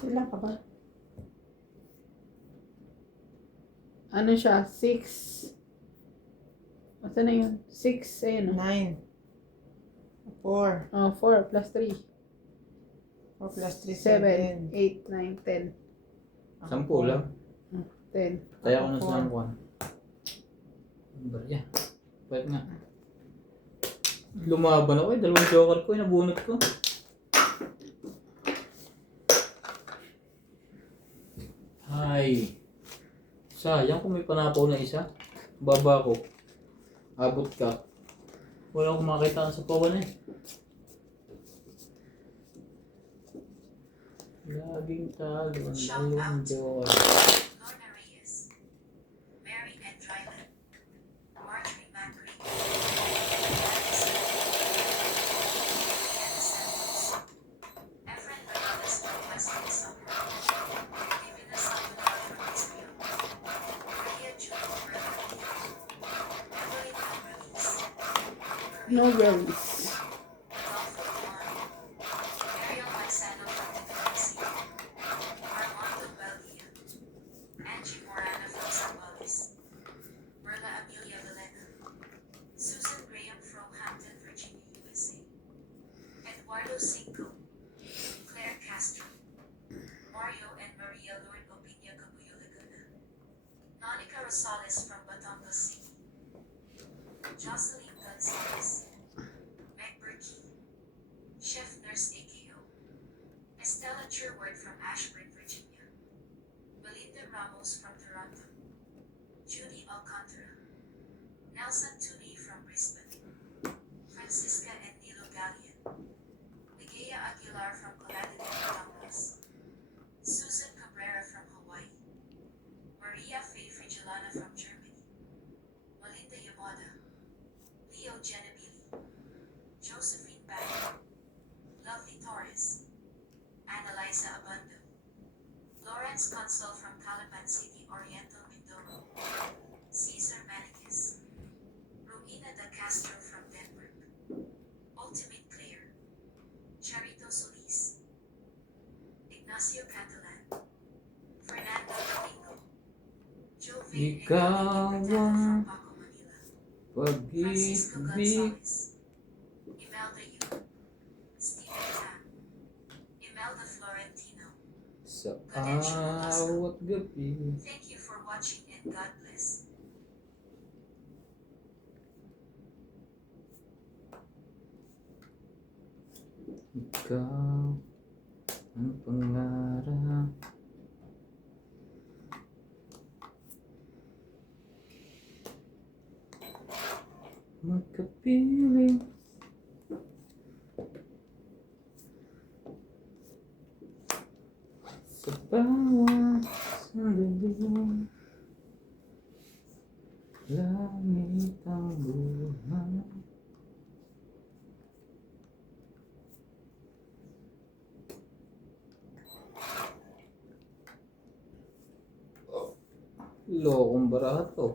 Ilan ka ba? Ano siya? 6. Basta na yun? 6, ayun. 9. 4. Oh, 4 plus 3. 4 plus 7, 3, 8, 9, 10. 10 lang. 10. Kaya ko na sa kuwan. Barya. Pwede nga. Lumaban ako eh. 2 joker ko eh. Nabunot ko. Ay. Sayang kung may panapaw na isa. Baba ko. Abot ka. Wala akong makita sa pawan eh. Laging talo ang Shout out alungkot. Lorna Reyes, Mary Ed Dryland, Marjorie Macri, Efren Bernales from West Summer, Divina Salvador from Israel, Maria Judith Berlania, Evelyn Alvarez, No worries. Adolfo Duan, Ariel Manzano from Tennessee, Armando Beldia, Angie Morana from Zambales, Berla Amelia Valena, Susan Graham from Hampton, Virginia, USA, Eduardo Cinco, Claire Castro, Mario and Maria Lord Opinia Cabuyo Laguna, Monica Rosales from Batangas City, Jocelyn Gonzalez, Meg Berkey, Chef Nurse AKO, Estella Sherwood from Ashburn, Virginia, Belinda Ramos from Toronto, Judy Alcantara, Nelson Tooney from Brisbane, Francisca and Nilo Gallian, Ligaya Aguilar from Caladon, Batangas, Susan Cabrera from Hawaii, Maria Faye Frigilana from Germany, Melinda Yamada, Leo Genabili, Josephine Bagger, Lovely Torres, Annalisa Abando, Lawrence Consul from Calapan City, Oriental Mindoro, Cesar Maniquez, Romina Da Castro from Denmark, Ultimate Claire, Charito Solis, Ignacio Catalan, Fernando Domingo, Jovain Ikaw and Enrique Mateo from ang Paco, Manila, Francisco pag-ibig. Gonzalez, Imelda Yu, Stephen Tan, Imelda Florentino. Sa awat gabi. Thank you for watching and God bless. Ikaw ang pangarap. Magkapiling. Sa bawat sandali. Langit ang buhay. Lokong barato.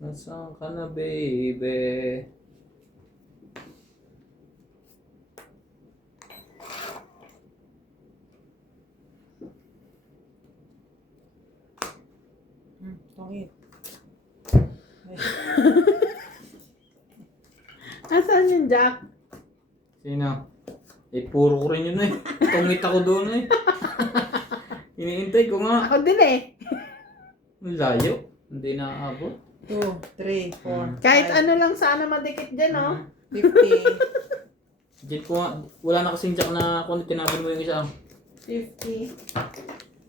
Nasaan ka na, baby? Tungit. Asan yung Jack? Sino? Eh, puro ko rin yun eh. Tungit ako doon eh. Iniintay ko nga. Ako din eh. Ang layo. Hindi naaabot. 2, 3, 4, Kahit ano lang sana madikit dyan, no? 50, Jet ko nga. Wala na kasing jack na kung tinapon mo yung isa. 50.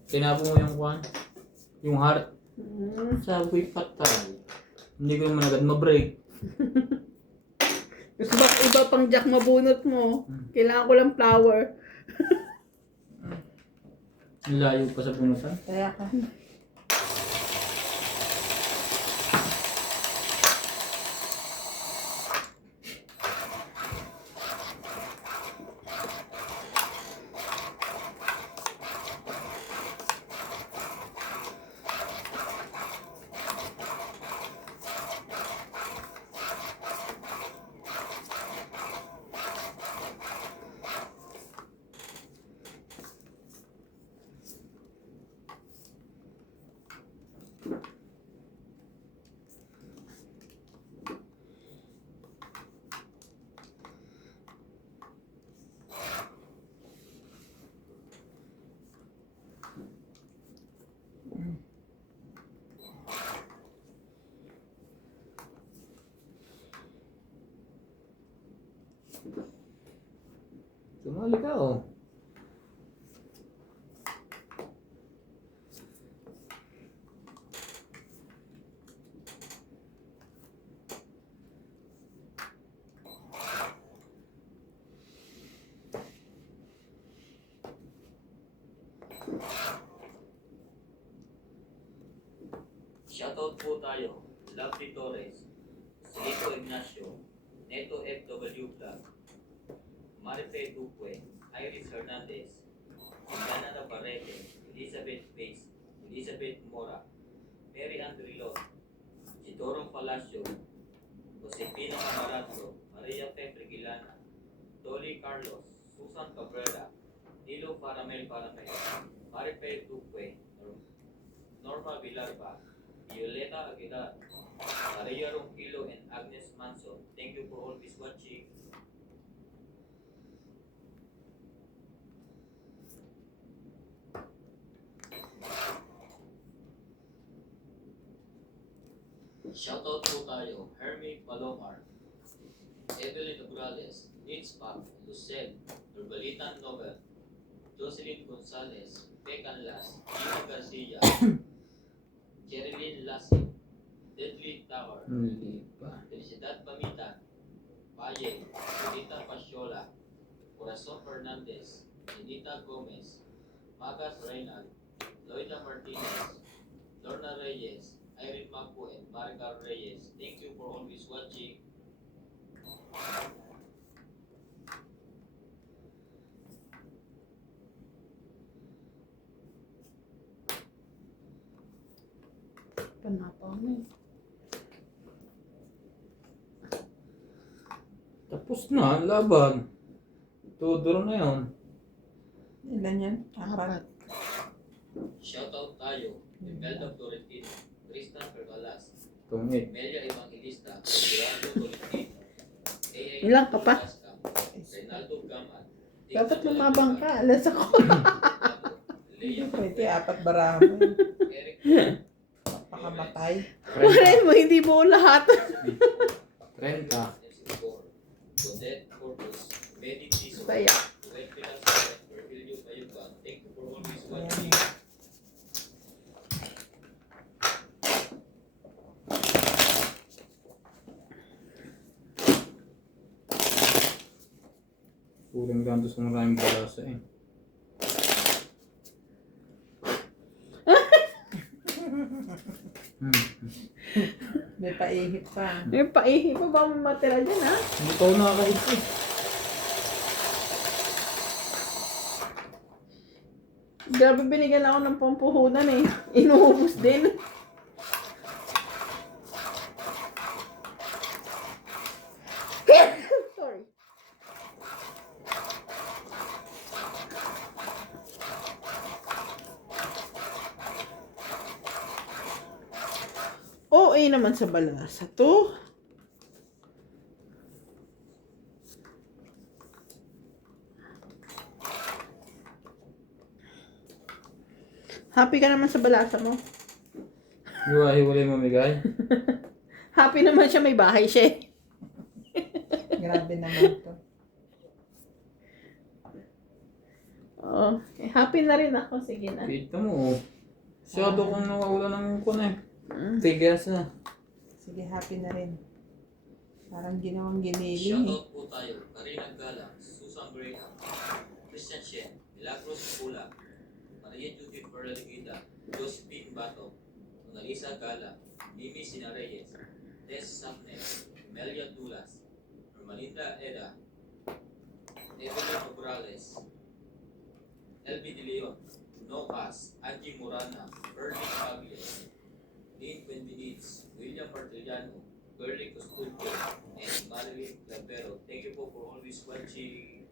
Tinapon mo yung kwan. Yung heart. Sabi ko yung patay. Hindi ko naman agad ma-break. Gusto ba iba pang Jack mabunot mo? Kailangan ko lang flower. Ang layo pa sa punutan. Kaya ka. Sumali ka oh. Shoutout po tayo. Lovely Torres, Silito Ignacio, Neto FW Vlog, Marife Duque, Iris Hernandez, Indiana Navarrete, Elizabeth Pace, Elizabeth Mora, Mary Andrilon, Isidoro Palacio, Josefina Camarato, Maria P. Frigilana, Dolly Carlos, Susan Cabrera, Nilo Paramel, Marife Duque, Norma Villarba, Violeta Aguilar, Maria Ronquillo, and Agnes Manson. Thank you for always watching. Shoutout po tayo, Hermie Palomar, Evelyn Morales, Nitz Pac, Lucel, Nurbalitan Nobel, Jocelyn Gonzalez, Pecan Las, Gina Garcia, Jerilyn Lassie, Deadly Tower, Hindi pa. Felicidad Pamitan, Valle, Benita Pasiola, Corazon Fernandez, Benita Gomez, Magas Reynald, Loida Martinez, Lorna Reyes, Irene Mapo, and Marga Reyes. Thank you for always watching. Panapaw na eh. Tapos na ang laban. Tudor na yun. Ilan yan? Apat. Shoutout tayo, Imelda Florentino, Tristan Pergalas, Tungit. Melia Evangelista, Gerardo Tolentino, AA Ilang ka pa? Velasca, Reynaldo Gamat, Dapat lumabang ka. Alas ako. Leia Pwede, apat barahan mo yun. Eric Pakamatay. Waray mo, hindi mo lahat. 30. Odette Corpus, Medi Tiso, Kaya. Red Velasquez, Virgilio Bayuga. Thank you for always watching. Kulang ganito sa maraming balasa eh. May paihip pa. May paihi pa ba mo matira dyan, ha? Hindi pa ako nakakahit eh. Grabe, binigyan ako ng pampuhunan eh. Inuubos din. Sorry. OA naman sa balasa to. Happy ka naman sa balasa mo. Hiwa-hiwalay mamigay. Happy naman siya, may bahay siya eh. Grabe naman to. Oo. Happy na rin ako. Sige na. Kita mo oh. Masyado kong nawawala ng kuna eh. Tigas na. Sige, happy na rin. Parang ginawang giniling eh. Shoutout po tayo, Karina Gala, Susan Graham, Christian Shen, Milagros Pula, Maria Judith Perlaligida, Josephine Bato, Annalisa Gala, Mimi Sinareyes, Tess Sapnes, Melia Dulas, Hermalinda Eda, Evelyn Morales, LB De Leon, Nocas, Angie Morana, Ernie Caglios, Dean Benvenitz, William Martiliano, Burley Custudio, and Marilyn Clapero. Thank you po for always watching.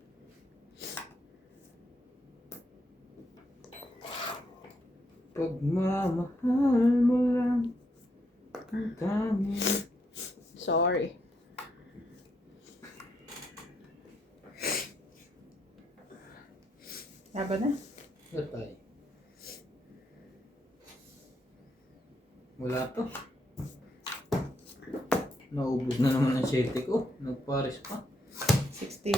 Pagmamahal mo lang ang dami. Sorry. Laban na. Latay. Wala to. Naubos na naman ang 7 ko. Nagpares pa. 60.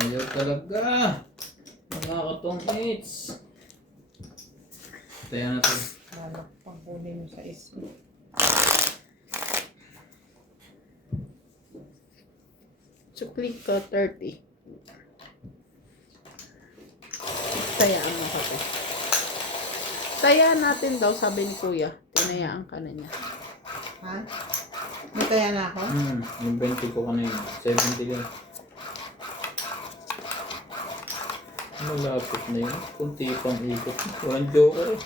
Ayaw talaga. Mga katong hits. Tayo natin. Balak pang kunin mo sa isa. Sukli ko 30. Tayaan mo kape. Tayaan natin daw, sabi ni Kuya. Tinayaan ka na niya. Ha? Mataya na ako? Yung 20 ko kanina. 70 lang. Malapit na yun. Kunti pang ikot. Walang joker eh.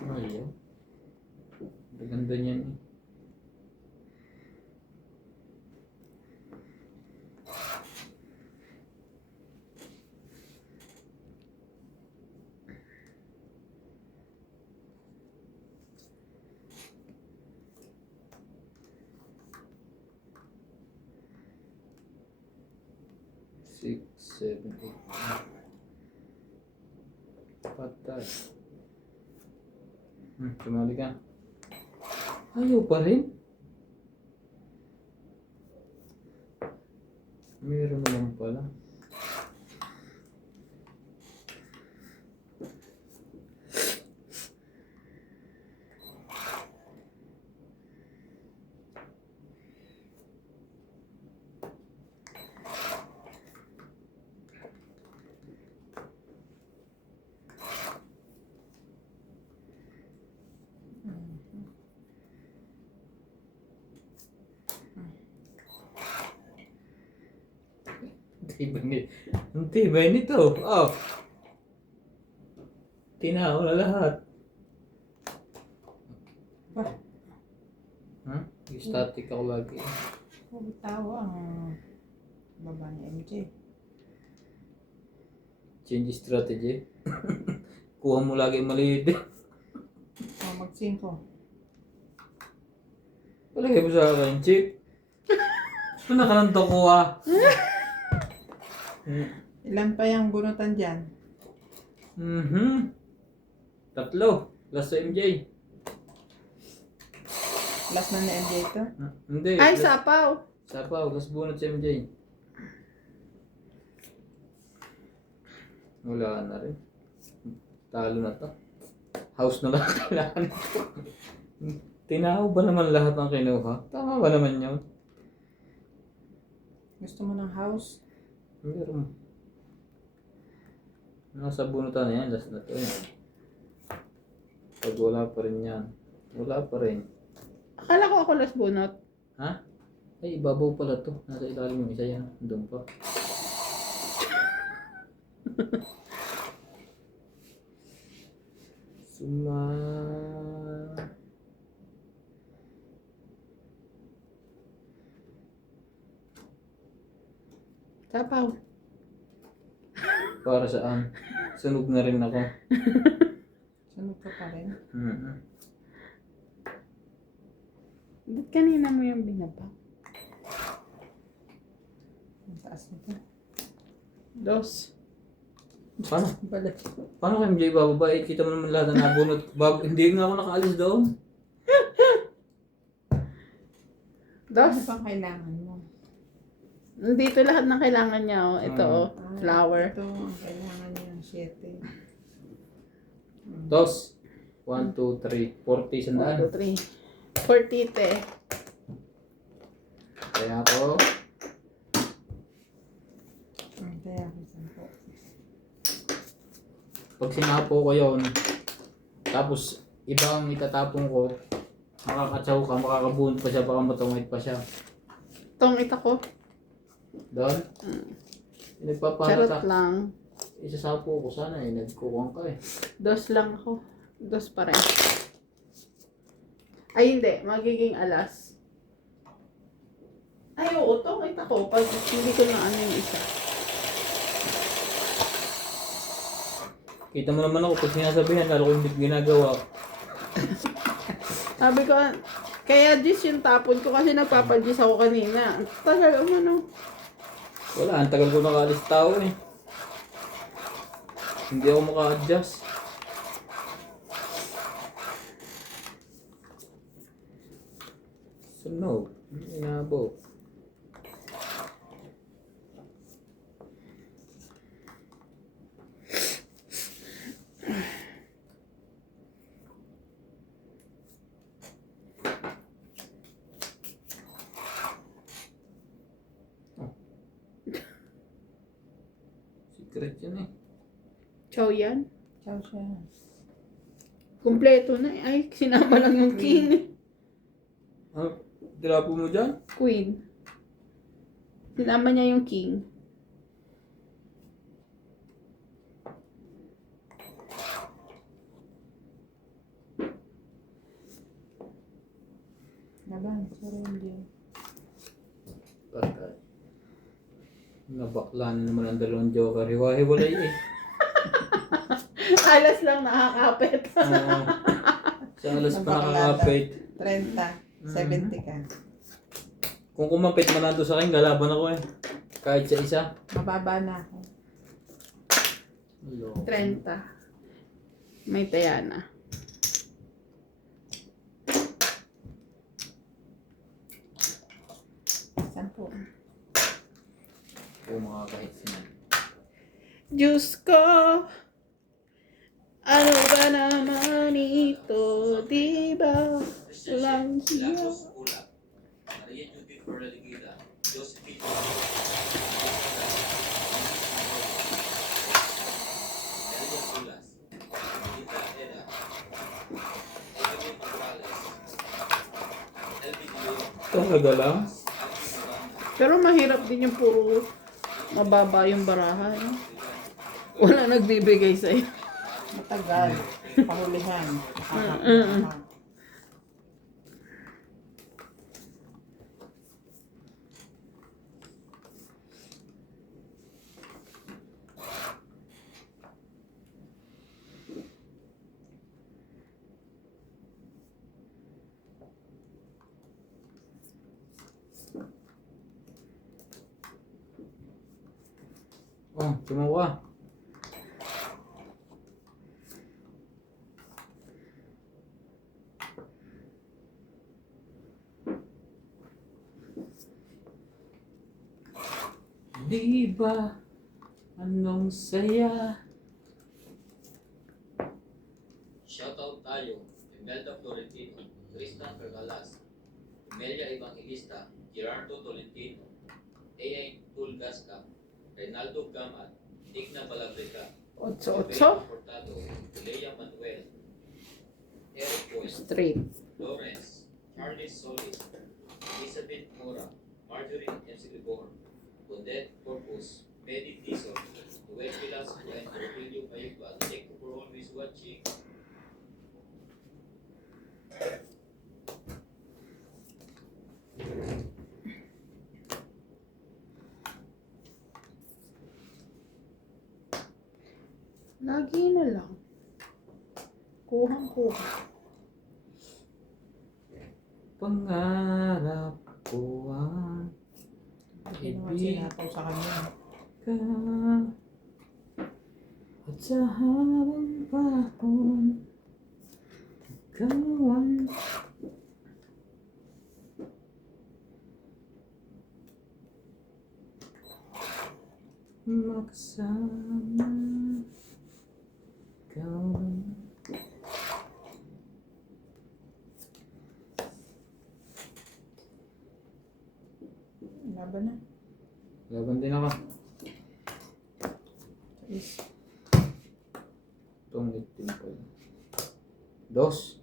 Ayaw. Ganda niyan eh. Six, 7, 8. Patay. Sumali ka. Ayaw pa rin. Meron naman pala. Ang tibay nito. Oh. Tinaw na lahat. Bah. Static ako lagi. Bitaw ang baba ni MJ. Change strategy. Kuha mo lagi maliit. Mag-5. Palagay mo sa akin, chick. Ano ka nang kuha? Ilan pa yung bunutan dyan? 3. Last sa MJ. Last na MJ ito? Hindi. Ay, last- sapaw. Sapaw, last bunot sa MJ. Wala na rin. Talo na to. House na lang kailangan ito. Tinaw ba naman lahat ng kinuha? Tama ba naman yun? Gusto mo ng house? Meron. Nasa bunutan na yan, last na to yan. Pag wala pa rin yan, wala pa rin. Akala ko ako last bunot. Ha? Ay, ibabaw pala to. Nasa ilalim yung isa yan. Doon pa. Suma... Sapaw. Para saan? Sunog na rin ako. Sunod ka pa rin? Ba't kanina mo yung binaba? Ang taas nito. Dos. Paano? Balik. Paano kayo MJ bababa? Eh, kita mo naman lahat na nabunot. Hindi nga ako nakaalis doon. Dos. Ano pang kailangan mo? Dito lahat ng kailangan niya. Oh. Ito, oh. Flower. Ito, ang kailangan niya ng 7. Dos. 1, 2, 3. 40 sandaan. 1, 2, 3. 40 te. Kaya ako. Kaya ako 10. Pag sinapo ko yun, tapos ibang itatapon ko, makakatsaw ka, makakabunot pa siya, baka matungit pa siya. Tong ita ko. Doon? Nagpapahal Charot ka. lang. Isasapo ko sana eh, nagkukuhan ka eh. Dos lang ako. Dos pa rin. Ay, hindi. Magiging alas. Ay, oo. To, kita ko. Pag hindi ko na ano yung isa. Kita mo naman ako pag sinasabihan, lalo ko hindi ginagawa. Sabi ko, kaya Diyos yung tapon ko kasi nagpapadjis ako kanina. Ang tagal, ano. Wala, ang tagal ko nakaalis tao eh. Hindi ako maka-adjust. Sunog. Inabo. Secret yun eh. Chow yan. Ciao siya. Kompleto na. Ay, sinama lang yung king. Ah, drapo mo dyan? Queen. Sinama niya yung king. Laban, surrender. Patay. Nabakla na naman ang dalawang joker. Hiwa-hiwalay eh. Alas lang nakakapit. Oo. Sa alas pa Nabaklada. nakakapit. 30. 70 ka. Kung kumapit man nandun sa akin, galaban ako eh. Kahit sa isa. Mababa na ako. Hello. 30. May tayana. Sampu. Oo, mga kahit sinan. Diyos ko, ano ba naman ito, diba? Walang siya. Lagos Ula, Maria Judith Ferreligida, Josephine Elia Ulas, Rita Eda, Evelyn Morales, Elvin Leon, Talaga lang? Pero mahirap din yung puro mababa yung baraha. Eh. Wala nagbibigay sa'yo. Matagal. Pahulihan. Oh, tumawa. Di ba anong saya? Shoutout tayo, Imelda Florentino, Tristan Pergalas, Amelia Evangelista, Gerardo Tolentino, A.A. Tulgasca, Reynaldo Gamat, Digna Balabreca, Otso-otso. Portado, Lea Manuel, Eric Boyd, Straight. Lawrence, Charlie Solis, Elizabeth Mora, Marjorie Ensilibor, Odette Corpus, Medi Tison, Noel Velasco, and Rogelio Mayugbal. Thank you for always watching. Lagi na lang. Kuhang-kuha. Pangarap ko ang Hindi naman sinataw sa kanya. ka at sa habang panahon ikaw ang makasama ikaw ang Laban na. laban din ako. Is. Itong itim ko. Dos.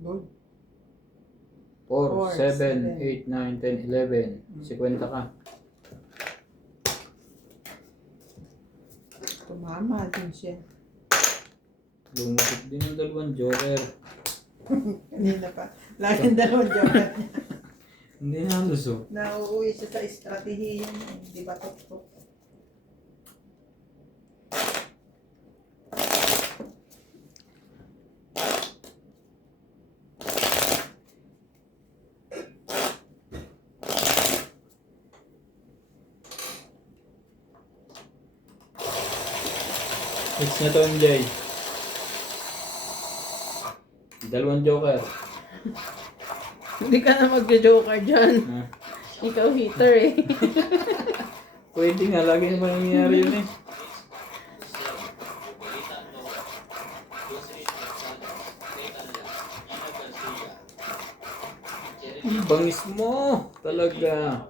Good. 4, 7, 8, 7. 9, 10, 11. 50 ka. Tumama din siya. Lumusot din yung dalawang joker. Kanina pa. Laging dalawang joker niya. Hindi na halos oh. Nauuwi siya sa estratehiya niya. Di ba tok? Hits na to, MJ. Dalawang joker. Hindi ka na magjo-joker dyan. Ah, Ikaw hitter eh. pwede nga, lagi naman nangyayari yun eh. Ang bangis mo, talaga.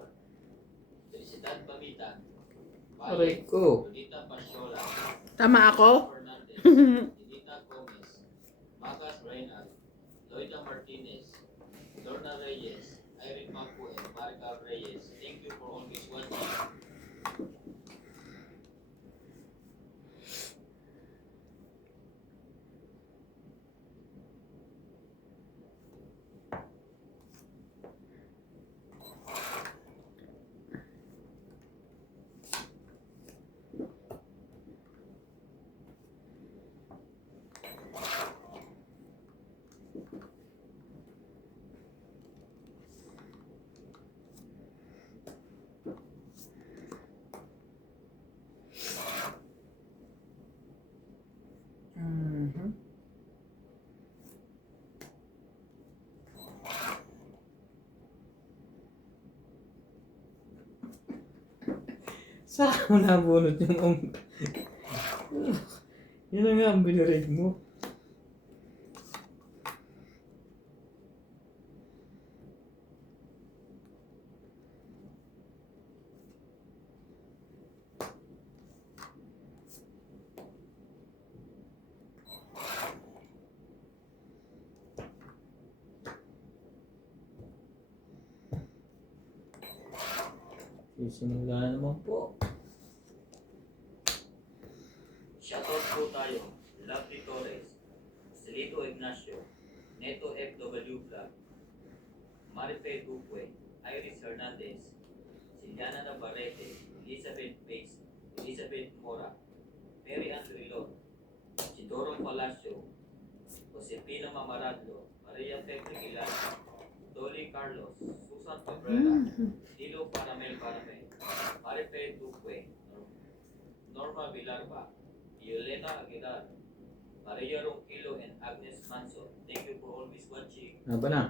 Felicidad Pamitan. Aray ko. Lolita Pasiola. Tama ako? Fernandez. Edita Gomez. Magas Reynal. Loida Martinez. Lorna Reyes. Irene Macu and Maricar Reyes. Thank you for always watching. Mhm. Saan mo nabunot yung yun na nga ang binirate mo. Sisimula na naman po. Shoutout po tayo. Lovely Torres. Celito Ignacio. Neto FW Vlog. Marife Duque. Iris Hernandez. Siliana Navarrete. Elizabeth Bates. Elizabeth Mora. Mary Ann Rilon. Chidoro Palacio. Josepina Mamaradlo. Maria Pepe Gilan. Dolly Carlos. Susan Cabrera. Dilo Paramel. Marife Duque. Norma Villarba. Violeta Aguilar. Maria Ronquillo and Agnes Manson. Thank you for always watching. Ano ba na?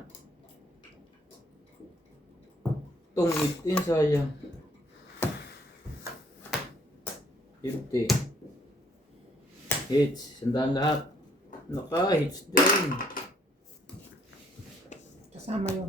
Tungit din sayang. 50. Hits. Sandaan lahat. Naka-hits din. Kasama yung